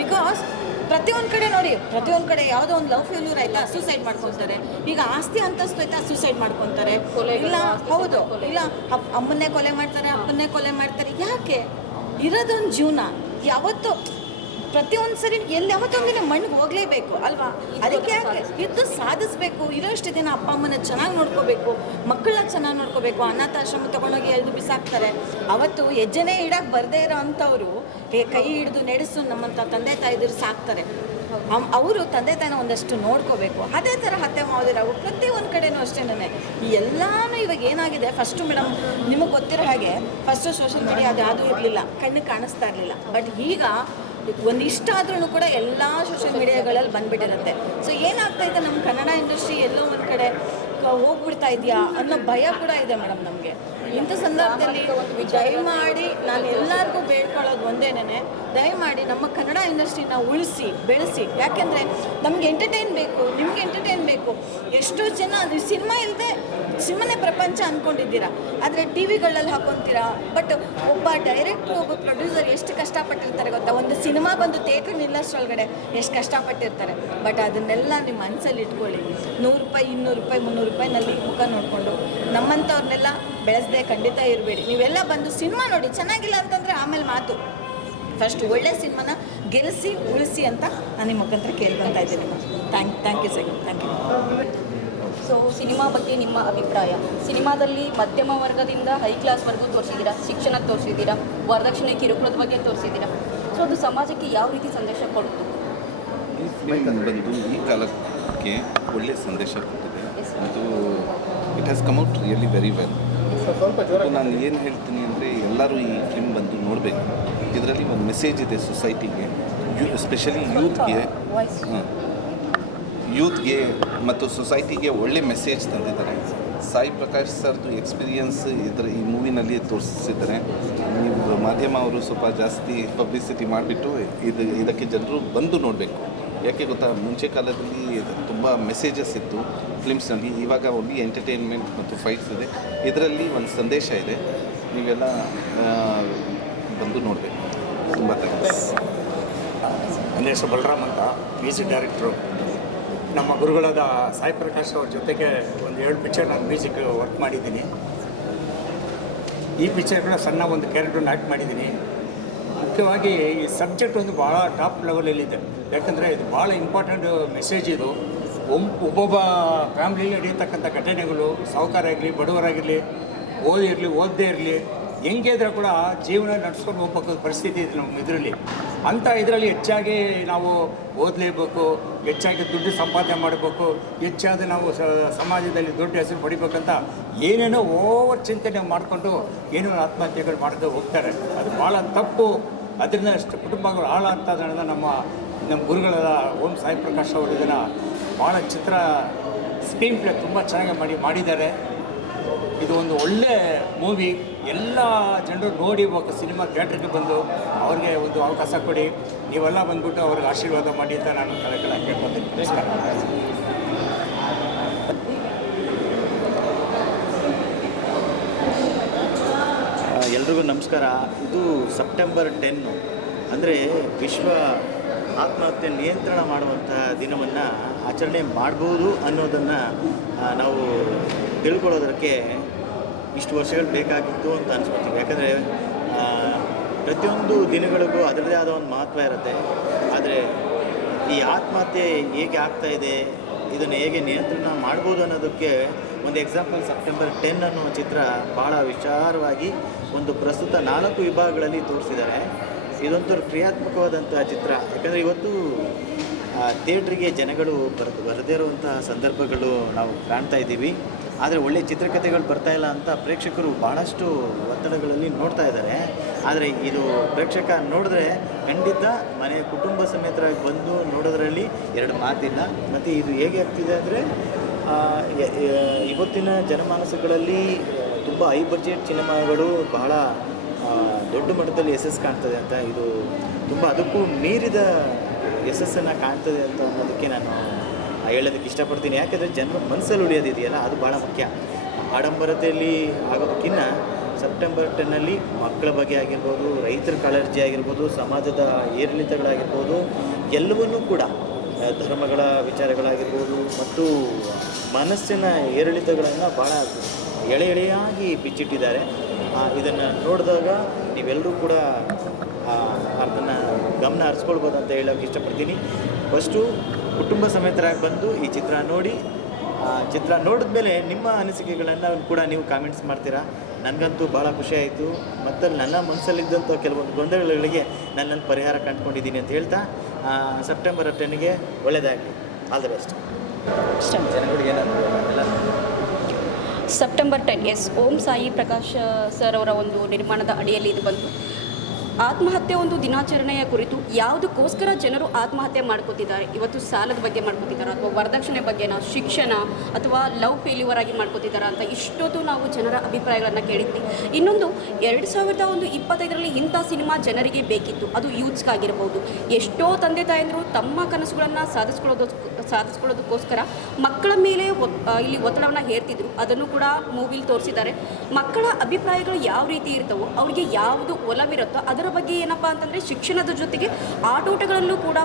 ಬಿಕಾಸ್ ಪ್ರತಿಯೊಂದು ಕಡೆ ನೋಡಿ ಪ್ರತಿಯೊಂದು ಕಡೆ ಯಾವುದೋ ಒಂದು ಲವ್ ಫೇಲ್ಯೂರ್ ಆಯ್ತಾ ಸೂಸೈಡ್ ಮಾಡ್ಕೊತಾರೆ. ಈಗ ಆಸ್ತಿ ಅಂತಸ್ತು ಆಯ್ತಾ ಸೂಸೈಡ್ ಮಾಡ್ಕೊತಾರೆ. ಇಲ್ಲ ಹೌದು. ಇಲ್ಲ ಅಮ್ಮನ್ನೇ ಕೊಲೆ ಮಾಡ್ತಾರೆ ಅಪ್ಪನ್ನೇ ಕೊಲೆ ಮಾಡ್ತಾರೆ. ಯಾಕೆ? ಇರೋದೊಂದು ಜೀವನ. ಯಾವತ್ತೂ ಪ್ರತಿಯೊಂದು ಸರಿ ಎಲ್ಲಿ ಯಾವತ್ತೊಂದಿನ ಮಣ್ಣಿಗೆ ಹೋಗಲೇಬೇಕು ಅಲ್ವಾ? ಅದಕ್ಕೆ ಯಾಕೆ ಇದ್ದು ಸಾಧಿಸ್ಬೇಕು? ಇರೋಷ್ಟು ದಿನ ಅಪ್ಪ ಅಮ್ಮನ ಚೆನ್ನಾಗಿ ನೋಡ್ಕೋಬೇಕು ಮಕ್ಕಳನ್ನ ಚೆನ್ನಾಗಿ ನೋಡ್ಕೋಬೇಕು ಅನಾಥಾಶ್ರಮ ತಗೊಂಡೋಗಿ ಎಲ್ದು ಬಿಸಾಕ್ತಾರೆ. ಅವತ್ತು ಹೆಜ್ಜೆನೇ ಇಡಕ್ಕೆ ಬರದೇ ಇರೋ ಅಂಥವ್ರು ಕೈ ಹಿಡಿದು ನಡೆಸು ನಮ್ಮಂಥ ತಂದೆ ತಾಯಿದ್ರು ಸಾಕ್ತಾರೆ. ಅವರು ತಂದೆ ತಾಯಿನ ಒಂದಷ್ಟು ನೋಡ್ಕೋಬೇಕು. ಅದೇ ಥರ ಹತ್ಯೆ ಮಾವದಿರವು ಪ್ರತಿ ಒಂದು ಕಡೆನೂ ಅಷ್ಟೇನೇ ಈ ಎಲ್ಲಾನು ಇವಾಗ ಏನಾಗಿದೆ? ಫಸ್ಟು ಮೇಡಮ್ ನಿಮಗೆ ಗೊತ್ತಿರೋ ಹಾಗೆ ಫಸ್ಟು ಸೋಷಿಯಲ್ ಮೀಡಿಯಾ ಅದು ಯಾವುದೂ ಇರಲಿಲ್ಲ. ಕಣ್ಣಿಗೆ ಕಾಣಿಸ್ತಾ ಇರಲಿಲ್ಲ. ಬಟ್ ಈಗ ಒಂದಿಷ್ಟ ಆದ್ರೂ ಕೂಡ ಎಲ್ಲ ಸೋಷಿಯಲ್ ಮೀಡಿಯಾಗಳಲ್ಲಿ ಬಂದ್ಬಿಟ್ಟಿರುತ್ತೆ. ಸೊ ಏನಾಗ್ತಾ ಇದೆ ನಮ್ಮ ಕನ್ನಡ ಇಂಡಸ್ಟ್ರಿ ಎಲ್ಲೋ ಒಂದು ಕಡೆ ಹೋಗ್ಬಿಡ್ತಾ ಇದೆಯಾ ಅನ್ನೋ ಭಯ ಕೂಡ ಇದೆ ಮೇಡಮ್ ನಮಗೆ. ಇಂಥ ಸಂದರ್ಭದಲ್ಲಿ ದಯಮಾಡಿ ನಾನು ಎಲ್ಲರಿಗೂ ಬೇಡ್ಕೊಳ್ಳೋದು ಒಂದೇನೇ ದಯಮಾಡಿ ನಮ್ಮ ಕನ್ನಡ ಇಂಡಸ್ಟ್ರಿನ ಉಳಿಸಿ, ಬೆಳೆಸಿ. ಯಾಕೆಂದರೆ ನಮ್ಗೆ ಎಂಟರ್ಟೈನ್ ಬೇಕು, ನಿಮ್ಗೆ ಎಂಟರ್ಟೈನ್ ಬೇಕು. ಎಷ್ಟೋ ಜನ ಸಿನಿಮಾ ಇಲ್ಲದೆ ಸಿನಿಮಾನೇ ಪ್ರಪಂಚ ಅಂದ್ಕೊಂಡಿದ್ದೀರಾ ಆದರೆ ಟಿ ವಿಗಳಲ್ಲಿ ಹಾಕೊತೀರಾ? ಬಟ್ ಒಬ್ಬ ಡೈರೆಕ್ಟ್ರು ಒಬ್ಬ ಪ್ರೊಡ್ಯೂಸರ್ ಎಷ್ಟು ಕಷ್ಟಪಟ್ಟಿರ್ತಾರೆ ಗೊತ್ತಾ? ಒಂದು ಸಿನಿಮಾ ಬಂದು ಥಿಯೇಟ್ರ್ ನಿಲ್ಲಷ್ಟೊಳಗಡೆ ಎಷ್ಟು ಕಷ್ಟಪಟ್ಟಿರ್ತಾರೆ. ಬಟ್ ಅದನ್ನೆಲ್ಲ ನಿಮ್ಮ ಮನಸ್ಸಲ್ಲಿ ಇಟ್ಕೊಳ್ಳಿ. ನೂರು ರೂಪಾಯಿ, ಇನ್ನೂರು ರೂಪಾಯಿ, ಮುನ್ನೂರು ರೂಪಾಯಿನಲ್ಲಿ ಮುಖ ನೋಡಿಕೊಂಡು ನಮ್ಮಂಥವ್ರನ್ನೆಲ್ಲ ಬೆಳೆಸದೆ ಖಂಡಿತ ಇರಬೇಡಿ. ನೀವೆಲ್ಲ ಬಂದು ಸಿನಿಮಾ ನೋಡಿ ಚೆನ್ನಾಗಿಲ್ಲ ಅಂತಂದರೆ ಆಮೇಲೆ ಮಾತು. ಫಸ್ಟ್ ಒಳ್ಳೆ ಸಿನಿಮಾನ ಗೆಲ್ಲಿಸಿ ಉಳಿಸಿ ಅಂತ ನಾನು ನಿಮ್ಮ ಮುಖಾಂತರ ಕೇಳ್ಕೊತಾ ಇದ್ದೀನಿ. Thank thank you sir thank you so cinema ಬಗ್ಗೆ ನಿಮ್ಮ ಅಭಿಪ್ರಾಯ? ಸಿನಿಮಾದಲ್ಲಿ ಮಧ್ಯಮ ವರ್ಗದಿಂದ ಹೈ ಕ್ಲಾಸ್ವರೆಗೂ ತೋರಿಸಿದ್ದೀರಾ? ಶಿಕ್ಷಣ ತೋರಿಸಿದ್ದೀರಾ? ವರದಕ್ಷಿಣೆ ಕಿರುಕುಳದ ಬಗ್ಗೆ ತೋರಿಸಿದ್ದೀರಾ? ಸೊ ಅದು ಸಮಾಜಕ್ಕೆ ಯಾವ ರೀತಿ ಸಂದೇಶ ಕೊಡ್ತು ಈ ಫಿಲ್ಮ್ ಬಂದು ಈ ಕಾಲಕ್ಕೆ ಒಳ್ಳೆಯ ಸಂದೇಶ ಕೊಟ್ಟಿದೆ. ಅದು it has come out really very well ನಾನು ಏನು ಹೇಳ್ತೀನಿ ಅಂದರೆ ಎಲ್ಲರೂ ಈ ಫಿಲ್ಮ್ ಬಂದು ನೋಡಬೇಕು. ಇದರಲ್ಲಿ ಒಂದು ಮೆಸೇಜ್ ಇದೆ ಸೊಸೈಟಿಗೆ ಯೂ ಎಸ್ಪೆಷಲಿ ಯೂತ್ಗೆ ಯೂತ್ಗೆ ಮತ್ತು ಸೊಸೈಟಿಗೆ ಒಳ್ಳೆ ಮೆಸೇಜ್ ತಂದಿದ್ದಾರೆ. ಸಾಯಿ ಪ್ರಕಾಶ್ ಸರ್ದು ಎಕ್ಸ್ಪೀರಿಯನ್ಸ್ ಇದರ ಈ ಮೂವಿನಲ್ಲಿ ತೋರಿಸಿದ್ದಾರೆ ನೀವು ಮಾಧ್ಯಮ ಅವರು ಸ್ವಲ್ಪ ಜಾಸ್ತಿ ಪಬ್ಲಿಸಿಟಿ ಮಾಡಿಬಿಟ್ಟು ಇದು ಇದಕ್ಕೆ ಜನರು ಬಂದು ನೋಡಬೇಕು. ಯಾಕೆ ಗೊತ್ತಾ? ಮುಂಚೆ ಕಾಲದಲ್ಲಿ ತುಂಬ ಮೆಸೇಜಸ್ ಇತ್ತು. ಫಿಲ್ಮ್ಸ್ನಲ್ಲಿ ಇವಾಗ ಓನ್ಲಿ ಎಂಟರ್ಟೈನ್ಮೆಂಟ್ ಮತ್ತು ಫೈಟ್ಸ್ ಇದೆ. ಇದರಲ್ಲಿ ಒಂದು ಸಂದೇಶ ಇದೆ. ನೀವೆಲ್ಲ ಬಂದು ನೋಡಬೇಕು. ತುಂಬ ಥ್ಯಾಂಕ್ಸ್ ಹೆಸರು ಬಲರಾಮ್ ಅಂತ. ಮ್ಯೂಸಿಕ್ ಡೈರೆಕ್ಟ್ರು ನಮ್ಮ ಗುರುಗಳಾದ ಸಾಯಿ ಪ್ರಕಾಶ್ ಅವ್ರ ಜೊತೆಗೆ ಒಂದು ಎರಡು ಪಿಕ್ಚರ್ ನಾನು ಮ್ಯೂಸಿಕ್ ವರ್ಕ್ ಮಾಡಿದ್ದೀನಿ. ಈ ಪಿಕ್ಚರ್ ಕೂಡ ಸಣ್ಣ ಒಂದು ಕ್ಯಾರೆಕ್ಟರ್ ಆ್ಯಕ್ಟ್ ಮಾಡಿದ್ದೀನಿ. ಮುಖ್ಯವಾಗಿ ಈ ಸಬ್ಜೆಕ್ಟ್ ಒಂದು ಭಾಳ ಟಾಪ್ ಲೆವೆಲಲ್ಲಿದೆ ಯಾಕಂದರೆ ಇದು ಭಾಳ ಇಂಪಾರ್ಟೆಂಟ್ ಮೆಸೇಜ್ ಇದು. ಒಬ್ಬೊಬ್ಬ ಫ್ಯಾಮ್ಲಿಲಿ ನಡೆಯತಕ್ಕಂಥ ಘಟನೆಗಳು ಸಾಹುಕಾರ ಆಗಲಿ ಬಡವರಾಗಿರಲಿ ಓದಿರಲಿ ಓದದೇ ಇರಲಿ, ಹೆಂಗೆ ಇದ್ರೆ ಕೂಡ ಜೀವನ ನಡೆಸ್ಕೊಂಡು ಹೋಗ್ಬೇಕು ಪರಿಸ್ಥಿತಿ ಇದೆ ನಮ್ಮ ಇದರಲ್ಲಿ. ಅಂಥ ಇದರಲ್ಲಿ ಹೆಚ್ಚಾಗಿ ನಾವು ಓದಲೇಬೇಕು, ಹೆಚ್ಚಾಗಿ ದುಡ್ಡು ಸಂಪಾದನೆ ಮಾಡಬೇಕು, ಹೆಚ್ಚಾದ ನಾವು ಸಮಾಜದಲ್ಲಿ ದೊಡ್ಡ ಹೆಸರು ಪಡಿಬೇಕಂತ ಏನೇನೋ ಓವರ್ ಚಿಂತನೆ ಮಾಡಿಕೊಂಡು ಏನೇನೋ ಆತ್ಮಹತ್ಯೆಗಳು ಮಾಡ್ಕೊಂಡು ಹೋಗ್ತಾರೆ. ಅದು ಭಾಳ ತಪ್ಪು. ಅದರಿಂದ ಅಷ್ಟು ಕುಟುಂಬಗಳು ಹಾಳಾಗ್ತದೆ ಅನ್ನೋದು ನಮ್ಮ ನಮ್ಮ ಗುರುಗಳಾದ ಓಂ ಸಾಯಿ ಪ್ರಕಾಶ್ ಅವರು ಇದನ್ನು ಭಾಳ ಚಿತ್ರ ಸ್ಕ್ರೀನ್ ಪ್ಲೇ ತುಂಬ ಚೆನ್ನಾಗಿ ಮಾಡಿ ಮಾಡಿದ್ದಾರೆ. ಇದು ಒಂದು ಒಳ್ಳೆ ಮೂವಿ ಎಲ್ಲ ಜನರು ನೋಡಿ ಹೋಗೋ ಸಿನಿಮಾ ಥಿಯೇಟ್ರಿಗೆ ಬಂದು ಅವ್ರಿಗೆ ಒಂದು ಅವಕಾಶ ಕೊಡಿ. ನೀವೆಲ್ಲ ಬಂದ್ಬಿಟ್ಟು ಅವ್ರಿಗೆ ಆಶೀರ್ವಾದ ಮಾಡಿ ಅಂತ ನಾನು ಕಳೆಗಳ ಕೇಳ್ಕೊತೀನಿ. ನಮಸ್ಕಾರ. ಎಲ್ರಿಗೂ ನಮಸ್ಕಾರ. ಇದು ಸೆಪ್ಟೆಂಬರ್ ಟೆನ್ನು ಅಂದರೆ ವಿಶ್ವ ಆತ್ಮಹತ್ಯೆ ನಿಯಂತ್ರಣ ಮಾಡುವಂಥ ದಿನವನ್ನು ಆಚರಣೆ ಮಾಡ್ಬೋದು ಅನ್ನೋದನ್ನು ನಾವು ತಿಳ್ಕೊಳ್ಳೋದಕ್ಕೆ ಇಷ್ಟು ವರ್ಷಗಳು ಬೇಕಾಗಿತ್ತು ಅಂತ ಅನ್ಸ್ಕೊತೀವಿ ಯಾಕಂದರೆ ಪ್ರತಿಯೊಂದು ದಿನಗಳಿಗೂ ಅದರದೇ ಆದ ಒಂದು ಮಹತ್ವ ಇರುತ್ತೆ. ಆದರೆ, ಈ ಆತ್ಮಹತ್ಯೆ ಹೇಗೆ ಆಗ್ತಾ ಇದೆ, ಇದನ್ನು ಹೇಗೆ ನಿಯಂತ್ರಣ ಮಾಡ್ಬೋದು ಅನ್ನೋದಕ್ಕೆ ಒಂದು ಎಕ್ಸಾಂಪಲ್ ಸೆಪ್ಟೆಂಬರ್ ಟೆನ್ ಅನ್ನೋ ಚಿತ್ರ ಭಾಳ ವಿಚಾರವಾಗಿ ಒಂದು ಪ್ರಸ್ತುತ ನಾಲ್ಕು ವಿಭಾಗಗಳಲ್ಲಿ ತೋರಿಸಿದ್ದಾರೆ. ಇದೊಂಥರ ಕ್ರಿಯಾತ್ಮಕವಾದಂತಹ ಚಿತ್ರ. ಯಾಕಂದರೆ ಇವತ್ತು ಥಿಯೇಟ್ರಿಗೆ ಜನಗಳು ಬರ್ ಬರದೇ ಇರುವಂತಹ ಸಂದರ್ಭಗಳು ನಾವು ಕಾಣ್ತಾ ಇದ್ದೀವಿ. ಆದರೆ ಒಳ್ಳೆ ಚಿತ್ರಕಥೆಗಳು ಬರ್ತಾ ಇಲ್ಲ ಅಂತ ಪ್ರೇಕ್ಷಕರು ಬಹಳಷ್ಟು ಒತ್ತಡಗಳಲ್ಲಿ ನೋಡ್ತಾ ಇದ್ದಾರೆ. ಆದರೆ ಇದು ಪ್ರೇಕ್ಷಕ ನೋಡಿದ್ರೆ ಖಂಡಿತ ಮನೆಯ ಕುಟುಂಬ ಸಮೇತರಾಗಿ ಬಂದು ನೋಡೋದ್ರಲ್ಲಿ ಎರಡು ಮಾತಿಲ್ಲ. ಮತ್ತು ಇದು ಹೇಗೆ ಆಗ್ತಿದೆ ಅಂದರೆ ಇವತ್ತಿನ ಜನಮಾನಸಗಳಲ್ಲಿ ತುಂಬ ಹೈ ಬಜೆಟ್ ಸಿನಿಮಾಗಳು ಬಹಳ ದೊಡ್ಡ ಮಟ್ಟದಲ್ಲಿ ಯಶಸ್ಸು ಕಾಣ್ತದೆ ಅಂತ ಇದು ತುಂಬ ಅದಕ್ಕೂ ಮೀರಿದ ಯಶಸ್ಸನ್ನು ಕಾಣ್ತದೆ ಅಂತ ಅನ್ನೋದಕ್ಕೆ ನಾನು ಹೇಳೋದಕ್ಕೆ ಇಷ್ಟಪಡ್ತೀನಿ. ಯಾಕೆಂದರೆ ಜನರ ಮನಸ್ಸಲ್ಲಿ ಉಳಿಯೋದಿದೆಯಲ್ಲ, ಅದು ಭಾಳ ಮುಖ್ಯ. ಆಡಂಬರತೆಯಲ್ಲಿ ಆಗೋದಕ್ಕಿನ್ನ ಸೆಪ್ಟೆಂಬರ್ ಟೆನ್ನಲ್ಲಿ ಮಕ್ಕಳ ಬಗ್ಗೆ ಆಗಿರ್ಬೋದು, ರೈತರ ಕಾಳಜಿ ಆಗಿರ್ಬೋದು, ಸಮಾಜದ ಏರಿಳಿತಗಳಾಗಿರ್ಬೋದು, ಎಲ್ಲವನ್ನೂ ಕೂಡ ಧರ್ಮಗಳ ವಿಚಾರಗಳಾಗಿರ್ಬೋದು ಮತ್ತು ಮನಸ್ಸಿನ ಏರಿಳಿತಗಳನ್ನು ಭಾಳ ಎಳೆ ಎಳೆಯಾಗಿ ಬಿಚ್ಚಿಟ್ಟಿದ್ದಾರೆ. ಇದನ್ನು ನೋಡಿದಾಗ ನೀವೆಲ್ಲರೂ ಕೂಡ ಅದನ್ನು ಗಮನ ಹರಿಸ್ಕೊಳ್ಬೋದು ಅಂತ ಹೇಳೋಕ್ಕೆ ಇಷ್ಟಪಡ್ತೀನಿ. ಫಸ್ಟು ಕುಟುಂಬ ಸಮೇತರಾಗಿ ಬಂದು ಈ ಚಿತ್ರ ನೋಡಿ ಚಿತ್ರ ನೋಡಿದ ಮೇಲೆ ನಿಮ್ಮ ಅನಿಸಿಕೆಗಳನ್ನು ಕೂಡ ನೀವು ಕಾಮೆಂಟ್ಸ್ ಮಾಡ್ತೀರಾ? ನನಗಂತೂ ಭಾಳ ಖುಷಿಯಾಯಿತು ಮತ್ತು ನನ್ನ ಮನಸ್ಸಲ್ಲಿದ್ದಂಥ ಕೆಲವೊಂದು ಗೊಂದಲಗಳಿಗೆ ನನ್ನನ್ನು ಪರಿಹಾರ ಕಂಡುಕೊಂಡಿದ್ದೀನಿ ಅಂತ ಹೇಳ್ತಾ ಸೆಪ್ಟೆಂಬರ್ ಟೆನ್ಗೆ ಒಳ್ಳೆಯದಾಗಲಿ ಆಲ್ ದ ಬೆಸ್ಟ್ ಜನಗಳಿಗೆ ಏನಾದರೂ ಎಲ್ಲ September ten S Om Sai Prakash sir ಅವರ ಒಂದು ನಿರ್ಮಾಣದ ಅಡಿಯಲ್ಲಿ ಇದು ಬಂತು. ಆತ್ಮಹತ್ಯೆ ಒಂದು ದಿನಾಚರಣೆಯ ಕುರಿತು ಯಾವುದಕ್ಕೋಸ್ಕರ ಜನರು ಆತ್ಮಹತ್ಯೆ ಮಾಡ್ಕೋತಿದ್ದಾರೆ? ಇವತ್ತು ಸಾಲದ ಬಗ್ಗೆ ಮಾಡ್ಕೋತಿದ್ದಾರೆ? ಅಥವಾ ವರದಕ್ಷಿಣೆ ಬಗ್ಗೆನ ಶಿಕ್ಷಣ ಅಥವಾ ಲವ್ ಫೇಲ್ಯೂರ್ ಆಗಿ ಮಾಡ್ಕೋತಿದ್ದಾರೆ ಅಂತ ಇಷ್ಟೊತ್ತು ನಾವು ಜನರ ಅಭಿಪ್ರಾಯಗಳನ್ನು ಕೇಳಿದ್ವಿ. ಇನ್ನೊಂದು, ಎರಡು ಸಾವಿರದ ಒಂದು ಇಪ್ಪತ್ತೈದರಲ್ಲಿ ಇಂಥ ಸಿನಿಮಾ ಜನರಿಗೆ ಬೇಕಿತ್ತು. ಅದು ಯೂತ್ಸ್ಗಾಗಿರ್ಬೋದು ಎಷ್ಟೋ ತಂದೆ ತಾಯಂದರು ತಮ್ಮ ಕನಸುಗಳನ್ನು ಸಾಧಿಸ್ಕೊಳ್ಳೋದು ಸಾಧಿಸ್ಕೊಳ್ಳೋದಕ್ಕೋಸ್ಕರ ಮಕ್ಕಳ ಮೇಲೆ ಇಲ್ಲಿ ಒತ್ತಡವನ್ನು ಹೇರ್ತಿದ್ರು. ಅದನ್ನು ಕೂಡ ಮೂವಿಲಿ ತೋರಿಸಿದ್ದಾರೆ. ಮಕ್ಕಳ ಅಭಿಪ್ರಾಯಗಳು ಯಾವ ರೀತಿ ಇರ್ತವೋ, ಅವರಿಗೆ ಯಾವುದು ಒಲವಿರುತ್ತೋ, ಅದರ ಬಗ್ಗೆ ಏನಪ್ಪ ಅಂತಂದರೆ ಶಿಕ್ಷಣದ ಜೊತೆಗೆ ಆಟೋಟಗಳನ್ನು ಕೂಡ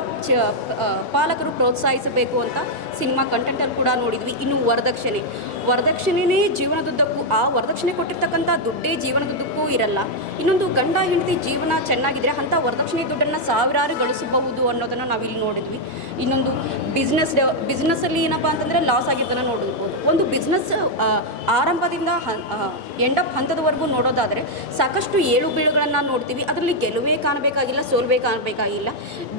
ಪಾಲಕರು ಪ್ರೋತ್ಸಾಹಿಸಬೇಕು ಅಂತ ಸಿನಿಮಾ ಕಂಟೆಂಟಲ್ಲಿ ಕೂಡ ನೋಡಿದ್ವಿ. ಇನ್ನು ವರದಕ್ಷಿಣೆ. ವರದಕ್ಷಿಣೆನೇ ಜೀವನದುದ್ದಕ್ಕೂ, ಆ ವರದಕ್ಷಿಣೆ ಕೊಟ್ಟಿರ್ತಕ್ಕಂಥ ದುಡ್ಡೇ ಜೀವನದುದ್ದಕ್ಕೂ ಇರಲ್ಲ. ಇನ್ನೊಂದು ಗಂಡ ಹೆಂಡತಿ ಜೀವನ ಚೆನ್ನಾಗಿದ್ರೆ ಅಂಥ ವರದಕ್ಷಿಣೆ ದುಡ್ಡನ್ನು ಸಾವಿರಾರು ಗಳಿಸಬಹುದು ಅನ್ನೋದನ್ನು ನಾವು ಇಲ್ಲಿ ನೋಡಿದ್ವಿ. ಇನ್ನೊಂದು ಬಿಸ್ನೆಸ್ ಬಿಸ್ನೆಸ್ಸಲ್ಲಿ ಏನಪ್ಪ ಅಂತಂದರೆ ಲಾಸ್ ಆಗಿದ್ದನ್ನು ನೋಡಬಹುದು ಒಂದು ಬಿಸ್ನೆಸ್ ಆರಂಭದಿಂದ ಎಂಡಪ್ ಹಂತದವರೆಗೂ ನೋಡೋದಾದರೆ ಸಾಕಷ್ಟು ಏಳು ಬೀಳುಗಳನ್ನು ನೋಡ್ತೀವಿ. ಅದರಲ್ಲಿ ಗೆಲುವೇ ಕಾಣಬೇಕಾಗಿಲ್ಲ, ಸೋಲ್ವೇ ಕಾಣಬೇಕಾಗಿಲ್ಲ.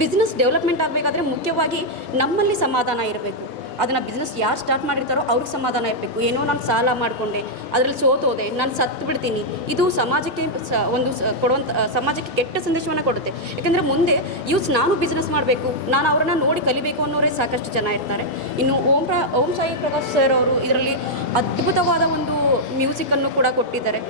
ಬಿಸ್ನೆಸ್ ಡೆವಲಪ್ಮೆಂಟ್ ಆಗಬೇಕಾದ್ರೆ ಮುಖ್ಯವಾಗಿ ನಮ್ಮಲ್ಲಿ ಸಮಾಧಾನ ಇರಬೇಕು. ಅದನ್ನು ಬಿಸ್ನೆಸ್ ಯಾರು ಸ್ಟಾರ್ಟ್ ಮಾಡಿರ್ತಾರೋ ಅವ್ರಿಗೆ ಸಮಾಧಾನ ಇರಬೇಕು. ಏನೋ ನಾನು ಸಾಲ ಮಾಡಿಕೊಂಡೆ, ಅದರಲ್ಲಿ ಸೋತೋದೆ ನಾನು ಸತ್ತು ಬಿಡ್ತೀನಿ. ಇದು ಸಮಾಜಕ್ಕೆ ಒಂದು ಕೊಡುವಂಥ ಸಮಾಜಕ್ಕೆ ಕೆಟ್ಟ ಸಂದೇಶವನ್ನು ಕೊಡುತ್ತೆ. ಯಾಕೆಂದರೆ ಮುಂದೆ ಯೂಸ್ ನಾನು ಬಿಸ್ನೆಸ್ ಮಾಡಬೇಕು, ನಾನು ಅವರನ್ನು ನೋಡಿ ಕಲಿಬೇಕು ಅನ್ನೋರೇ ಸಾಕಷ್ಟು ಜನ ಇರ್ತಾರೆ. ಇನ್ನು ಓಂ ಪ್ರ ಓಂ ಸಾಯಿ ಪ್ರಕಾಶ್ ಸರ್ ಅವರು ಇದರಲ್ಲಿ ಅದ್ಭುತವಾದ ಒಂದು ಮ್ಯೂಸಿಕನ್ನು ಕೂಡ ಕೊಟ್ಟಿದ್ದಾರೆ.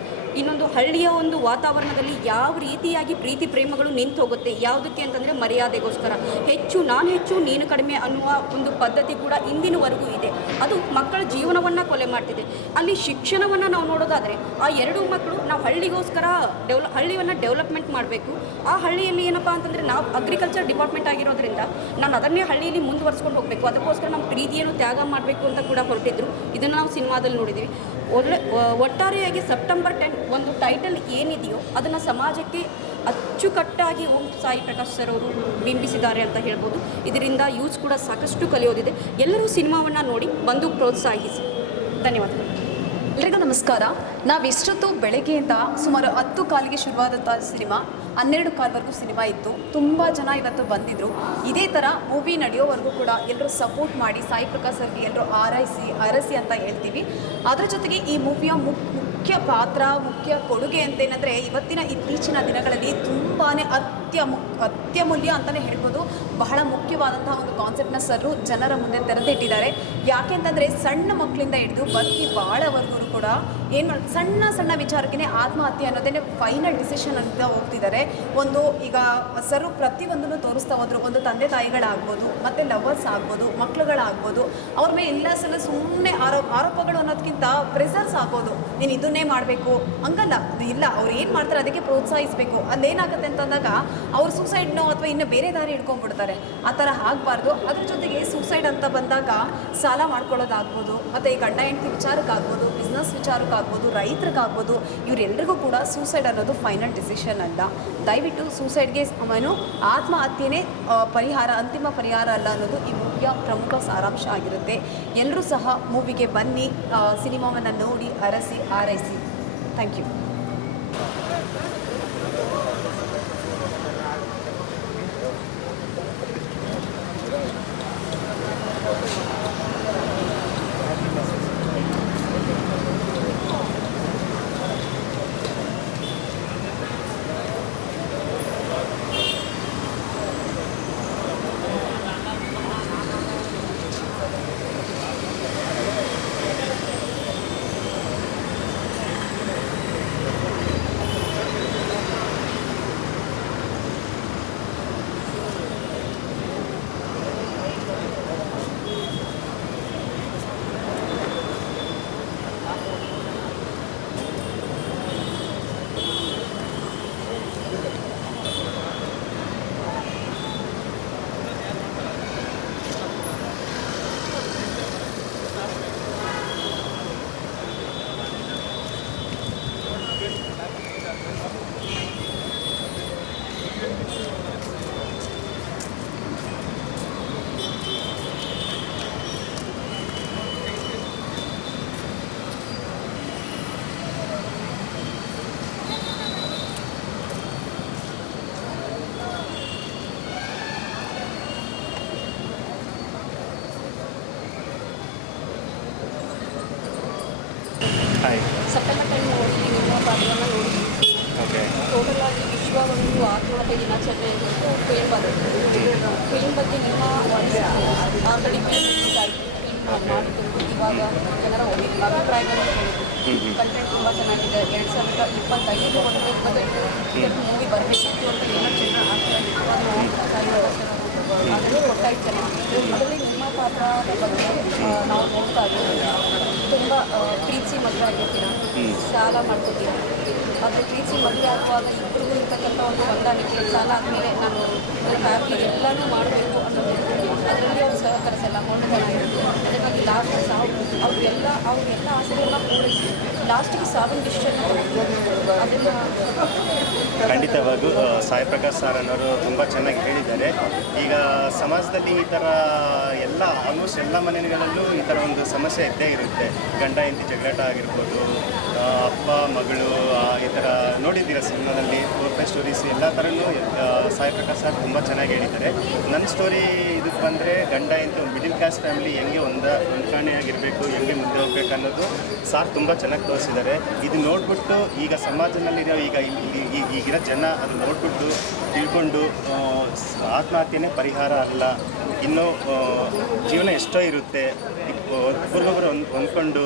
ಇನ್ನೊಂದು ಹಳ್ಳಿಯ ಒಂದು ವಾತಾವರಣದಲ್ಲಿ ಯಾವ ರೀತಿಯಾಗಿ ಪ್ರೀತಿ ಪ್ರೇಮಗಳು ನಿಂತು ಹೋಗುತ್ತೆ, ಯಾವುದಕ್ಕೆ ಅಂತಂದರೆ ಮರ್ಯಾದೆಗೋಸ್ಕರ. ಹೆಚ್ಚು ನಾನು ಹೆಚ್ಚು, ನೀನು ಕಡಿಮೆ ಅನ್ನುವ ಒಂದು ಪದ್ಧತಿ ಕೂಡ ಇಂದಿನವರೆಗೂ ಇದೆ. ಅದು ಮಕ್ಕಳ ಜೀವನವನ್ನು ಕೊಲೆ ಮಾಡ್ತಿದೆ. ಅಲ್ಲಿ ಶಿಕ್ಷಣವನ್ನು ನಾವು ನೋಡೋದಾದರೆ, ಆ ಎರಡು ಮಕ್ಕಳು ನಾವು ಹಳ್ಳಿಗೋಸ್ಕರ ಡೆವಲ ಹಳ್ಳಿಯನ್ನು ಡೆವಲಪ್ಮೆಂಟ್ ಮಾಡಬೇಕು. ಆ ಹಳ್ಳಿಯಲ್ಲಿ ಏನಪ್ಪ ಅಂತಂದರೆ, ನಾವು ಅಗ್ರಿಕಲ್ಚರ್ ಡಿಪಾರ್ಟ್ಮೆಂಟ್ ಆಗಿರೋದ್ರಿಂದ ನಾನು ಅದನ್ನೇ ಹಳ್ಳಿಯಲ್ಲಿ ಮುಂದುವರ್ಸ್ಕೊಂಡು ಹೋಗಬೇಕು. ಅದಕ್ಕೋಸ್ಕರ ನಮ್ಮ ಪ್ರೀತಿಯನ್ನು ತ್ಯಾಗ ಮಾಡಬೇಕು ಅಂತ ಕೂಡ ಹೊರಟಿದ್ರು. ಇದನ್ನು ನಾವು ಸಿನಿಮಾದಲ್ಲಿ ನೋಡಿದ್ದೀವಿ ಒಳ್ಳೆ ಒಟ್ಟಾರೆಯಾಗಿ ಸೆಪ್ಟೆಂಬರ್ ಟೆನ್ ಒಂದು ಟೈಟಲ್ ಏನಿದೆಯೋ ಅದನ್ನು ಸಮಾಜಕ್ಕೆ ಅಚ್ಚುಕಟ್ಟಾಗಿ ಓಂ ಸಾಯಿ ಪ್ರಕಾಶ್ ಸರ್ ಅವರು ಬಿಂಬಿಸಿದ್ದಾರೆ ಅಂತ ಹೇಳ್ಬೋದು. ಇದರಿಂದ ಯೂಸ್ ಕೂಡ ಸಾಕಷ್ಟು ಕಲಿಯೋದಿದೆ. ಎಲ್ಲರೂ ಸಿನಿಮಾವನ್ನು ನೋಡಿ ಬಂದು ಪ್ರೋತ್ಸಾಹಿಸಿ. ಧನ್ಯವಾದಗಳು. ಎಲ್ರಿಗೂ ನಮಸ್ಕಾರ. ನಾವು ಇಷ್ಟೊತ್ತು ಬೆಳಗ್ಗೆಯಿಂದ ಸುಮಾರು ಹತ್ತು ಕಾಲಿಗೆ ಶುರುವಾದಂಥ ಸಿನಿಮಾ, ಹನ್ನೆರಡು ಕಾಲ್ವರೆಗೂ ಸಿನಿಮಾ ಇತ್ತು. ತುಂಬ ಜನ ಇವತ್ತು ಬಂದಿದ್ರು. ಇದೇ ಥರ ಮೂವಿ ನಡೆಯೋವರೆಗೂ ಕೂಡ ಎಲ್ಲರೂ ಸಪೋರ್ಟ್ ಮಾಡಿ, ಸಾಯಿ ಪ್ರಕಾಶ್ ಸರ್ಗೆ ಎಲ್ಲರೂ ಆರೈಸಿ ಅರಸಿ ಅಂತ ಹೇಳ್ತೀವಿ. ಅದರ ಜೊತೆಗೆ ಈ ಮೂವಿಯ ಮುಖ್ಯ ಪಾತ್ರ, ಮುಖ್ಯ ಕೊಡುಗೆ ಅಂತೇನೆಂದರೆ ಇವತ್ತಿನ, ಇತ್ತೀಚಿನ ದಿನಗಳಲ್ಲಿ ತುಂಬಾ ಅತ್ಯಮು ಅತ್ಯಮೂಲ್ಯ ಅಂತಲೇ ಹೇಳ್ಬೋದು. ಬಹಳ ಮುಖ್ಯವಾದಂತಹ ಒಂದು ಕಾನ್ಸೆಪ್ಟ್ನ ಸರ್ರು ಜನರ ಮುಂದೆ ತೆರೆದಿಟ್ಟಿದ್ದಾರೆ. ಯಾಕೆ ಅಂತಂದರೆ ಸಣ್ಣ ಮಕ್ಕಳಿಂದ ಹಿಡಿದು ಬದುಕಿ ಭಾಳವರೆಗೂ ಕೂಡ ಏನು ಮಾಡ, ಸಣ್ಣ ಸಣ್ಣ ವಿಚಾರಕ್ಕೆ ಆತ್ಮಹತ್ಯೆ ಅನ್ನೋದೇ ಫೈನಲ್ ಡಿಸಿಷನ್ ಅಂತ ಹೋಗ್ತಿದ್ದಾರೆ. ಒಂದು ಈಗ ಸರು ಪ್ರತಿಯೊಂದನ್ನು ತೋರಿಸ್ತಾ ಹೋದ್ರು. ಒಂದು ತಂದೆ ತಾಯಿಗಳಾಗ್ಬೋದು, ಮತ್ತು ಲವರ್ಸ್ ಆಗ್ಬೋದು, ಮಕ್ಳುಗಳಾಗ್ಬೋದು. ಅವ್ರ ಮೇಲೆ ಇಲ್ಲ ಸಲ ಸುಮ್ಮನೆ ಆರೋಪ, ಆರೋಪಗಳು ಅನ್ನೋದಕ್ಕಿಂತ ಪ್ರೆಸರ್ಸ್ ಆಗ್ಬೋದು. ನೀನು ಇದನ್ನೇ ಮಾಡಬೇಕು. ಹಂಗಲ್ಲ, ಇಲ್ಲ, ಅವ್ರು ಏನು ಮಾಡ್ತಾರೆ ಅದಕ್ಕೆ ಪ್ರೋತ್ಸಾಹಿಸಬೇಕು. ಅಲ್ಲೇನಾಗುತ್ತೆ ಅಂತಂದಾಗ ಅವ್ರು ಸೂಸೈಡ್ನೋ ಅಥವಾ ಇನ್ನು ಬೇರೆ ದಾರಿ ಹಿಡ್ಕೊಂಡ್ಬಿಡ್ತಾರೆ. ಆ ಥರ ಆಗಬಾರ್ದು. ಅದ್ರ ಜೊತೆಗೆ ಸೂಸೈಡ್ ಅಂತ ಬಂದಾಗ ಸಾಲ ಮಾಡ್ಕೊಳ್ಳೋದಾಗ್ಬೋದು, ಮತ್ತು ಈ ಗಂಡ ಹೆಂಡತಿ ವಿಚಾರಕ್ಕಾಗ್ಬೋದು ಬಿಸ್ನೆಸ್ ವಿಚಾರಕ್ಕಾಗ್ಬೋದು, ರೈತರಿಗಾಗ್ಬೋದು ಇವರೆಲ್ಲರಿಗೂ ಕೂಡ ಸೂಸೈಡ್ ಅನ್ನೋದು ಫೈನಲ್ ಡಿಸಿಷನ್ ಅಲ್ಲ. ದಯವಿಟ್ಟು ಸೂಸೈಡ್ಗೆ ಏನು ಆತ್ಮಹತ್ಯೆನೇ ಪರಿಹಾರ, ಅಂತಿಮ ಪರಿಹಾರ ಅಲ್ಲ ಅನ್ನೋದು ಈ ಮೂವಿಯ ಪ್ರಮುಖ ಸಾರಾಂಶ ಆಗಿರುತ್ತೆ. ಎಲ್ಲರೂ ಸಹ ಮೂವಿಗೆ ಬನ್ನಿ. ಸಿನಿಮಾವನ್ನು ನೋಡಿ, ಅರಸಿ, ಆರೈಸಿ. ಥ್ಯಾಂಕ್ ಯು ಪಾತ್ರ ನಾವು ನೋಡ್ತಾ ಇದ್ದೀವಿ. ತುಂಬ ಪ್ರೀತಿ ಮದುವೆ ಆಗಿರ್ತೀರ? ಸಾಲ ಮಾಡ್ಕೊತೀರ? ಆದರೆ ಪ್ರೀತಿ ಮದುವೆ ಆಗುವಾಗ ಇಬ್ಬರಿಗೂ ಇರ್ತಕ್ಕಂಥ ಒಂದು ಹೊಂದಾಣಿಕೆ ಸಾಲ ಆದಮೇಲೆ ನಾನು ನನ್ನ ಫ್ಯಾಮಿಲಿ ಎಲ್ಲನೂ ಮಾಡಬೇಕು ಅನ್ನೋದು ಅದರಲ್ಲಿ ಅವ್ರು ಸಹಕರಿಸಲ್ಲ ಇರುತ್ತೆ ಅದಕ್ಕಾಗಿ ಲಾಸ್ಟ್ ಸಾವು ಅವ್ರಿಗೆಲ್ಲ ಅವ್ರಿಗೆಲ್ಲ ಆಸೆಗಳನ್ನ ಪೂರೈಸಿ ಲಾಸ್ಟಿಗೆ ಸಾವಿನ ಅದನ್ನು ಖಂಡಿತವಾಗೂ ಸಾಯಿ ಪ್ರಕಾಶ್ ಸರ್ ಅನ್ನೋರು ತುಂಬ ಚೆನ್ನಾಗಿ ಹೇಳಿದ್ದಾರೆ. ಈಗ ಸಮಾಜದಲ್ಲಿ ಈ ಥರ ಎಲ್ಲ ಆಲ್ಮೋಸ್ಟ್ ಎಲ್ಲ ಮನೆಗಳಲ್ಲೂ ಈ ಥರ ಒಂದು ಸಮಸ್ಯೆ ಇದ್ದೇ ಇರುತ್ತೆ. ಗಂಡ, ಹೆಂಡತಿ ಜಗಳಾಟ ಆಗಿರ್ಬೋದು ಅಪ್ಪ, ಮಗಳು ಈ ಥರ ನೋಡಿದ್ದೀರ ಸಿನಿಮಾದಲ್ಲಿ? ಫೋರ್ಫೈ ಸ್ಟೋರೀಸ್ ಎಲ್ಲ ಥರನೂ ಸಾಯಿ ಪ್ರಕಾಶ್ ಸರ್ ತುಂಬ ಚೆನ್ನಾಗಿ ಹೇಳಿದ್ದಾರೆ. ನನ್ನ ಸ್ಟೋರಿ ಇದಕ್ಕೆ ಬಂದರೆ ಗಂಡ ಇಂಥ ಮಿಡಿಲ್ ಕ್ಲಾಸ್ ಫ್ಯಾಮಿಲಿ ಹೆಂಗೆ ಒಂದ ಹೊಂದಾಣಿಯಾಗಿರಬೇಕು ಹೆಂಗೆ ಮುಂದೆ ಹೋಗ್ಬೇಕು ಅನ್ನೋದು ಸಾರ್ ತುಂಬ ಚೆನ್ನಾಗಿ ತೋರಿಸಿದ್ದಾರೆ. ಇದು ನೋಡ್ಬಿಟ್ಟು ಈಗ ಸಮಾಜದಲ್ಲಿರೋ ಈಗ ಈಗಿರೋ ಜನ ಅದು ನೋಡ್ಬಿಟ್ಟು ತಿಳ್ಕೊಂಡು ಆತ್ಮಹತ್ಯೆನೇ ಪರಿಹಾರ ಅಲ್ಲ, ಇನ್ನು ಜೀವನ ಎಷ್ಟೋ ಇರುತ್ತೆ. ಒಬ್ಬರಿಗೊಬ್ಬರು ಹೊಂದ್ ಹೊಂದ್ಕೊಂಡು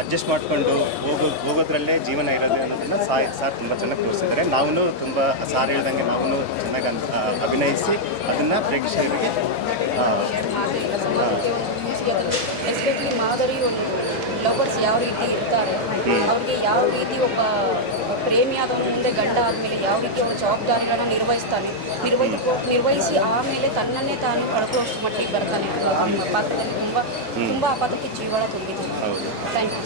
ಅಡ್ಜಸ್ಟ್ ಮಾಡಿಕೊಂಡು ಹೋಗೋ ಹೋಗೋದ್ರಲ್ಲೇ ಜೀವನ ಇರೋದು ಅನ್ನೋದನ್ನು ಸಾಯ್ ಸಾರ್ ತುಂಬ ಚೆನ್ನಾಗಿ ತೋರಿಸಿದ್ದಾರೆ. ನಾವು ತುಂಬ ಸಾರ್ ಹೇಳ್ದಂಗೆ ನಾವು ಚೆನ್ನಾಗಿ ಅಭಿನಯಿಸಿ ಅದನ್ನು ಪ್ರೇಕ್ಷಕರಿಗೆ ಮಾದರಿ ಒಂದು ಲವರ್ಸ್ ಯಾವ ರೀತಿ ಇರ್ತಾರೆ ಅವ್ರಿಗೆ ಯಾವ ರೀತಿ ಒಬ್ಬ ಪ್ರೇಮಿಯಾದವನು ಮುಂದೆ ಗಂಡ ಆದಮೇಲೆ ಯಾವ ರೀತಿ ಅವನ ಜವಾಬ್ದಾರಿಗಳನ್ನು ನಿರ್ವಹಿಸ್ತಾನೆ ನಿರ್ವಹಿಸಿ ನಿರ್ವಹಿಸಿ ಆಮೇಲೆ ತನ್ನನ್ನೇ ತಾನು ಕಳ್ಕೊಳ್ಳೋಷ್ಟು ಮಟ್ಟಿಗೆ ಬರ್ತಾನೆ. ಪಾತ್ರದಲ್ಲಿ ತುಂಬ ತುಂಬ ಆ ಪಾತ್ರಕ್ಕೆ ಜೀವನ ತುಂಬಿದೆ ಥ್ಯಾಂಕ್ ಯು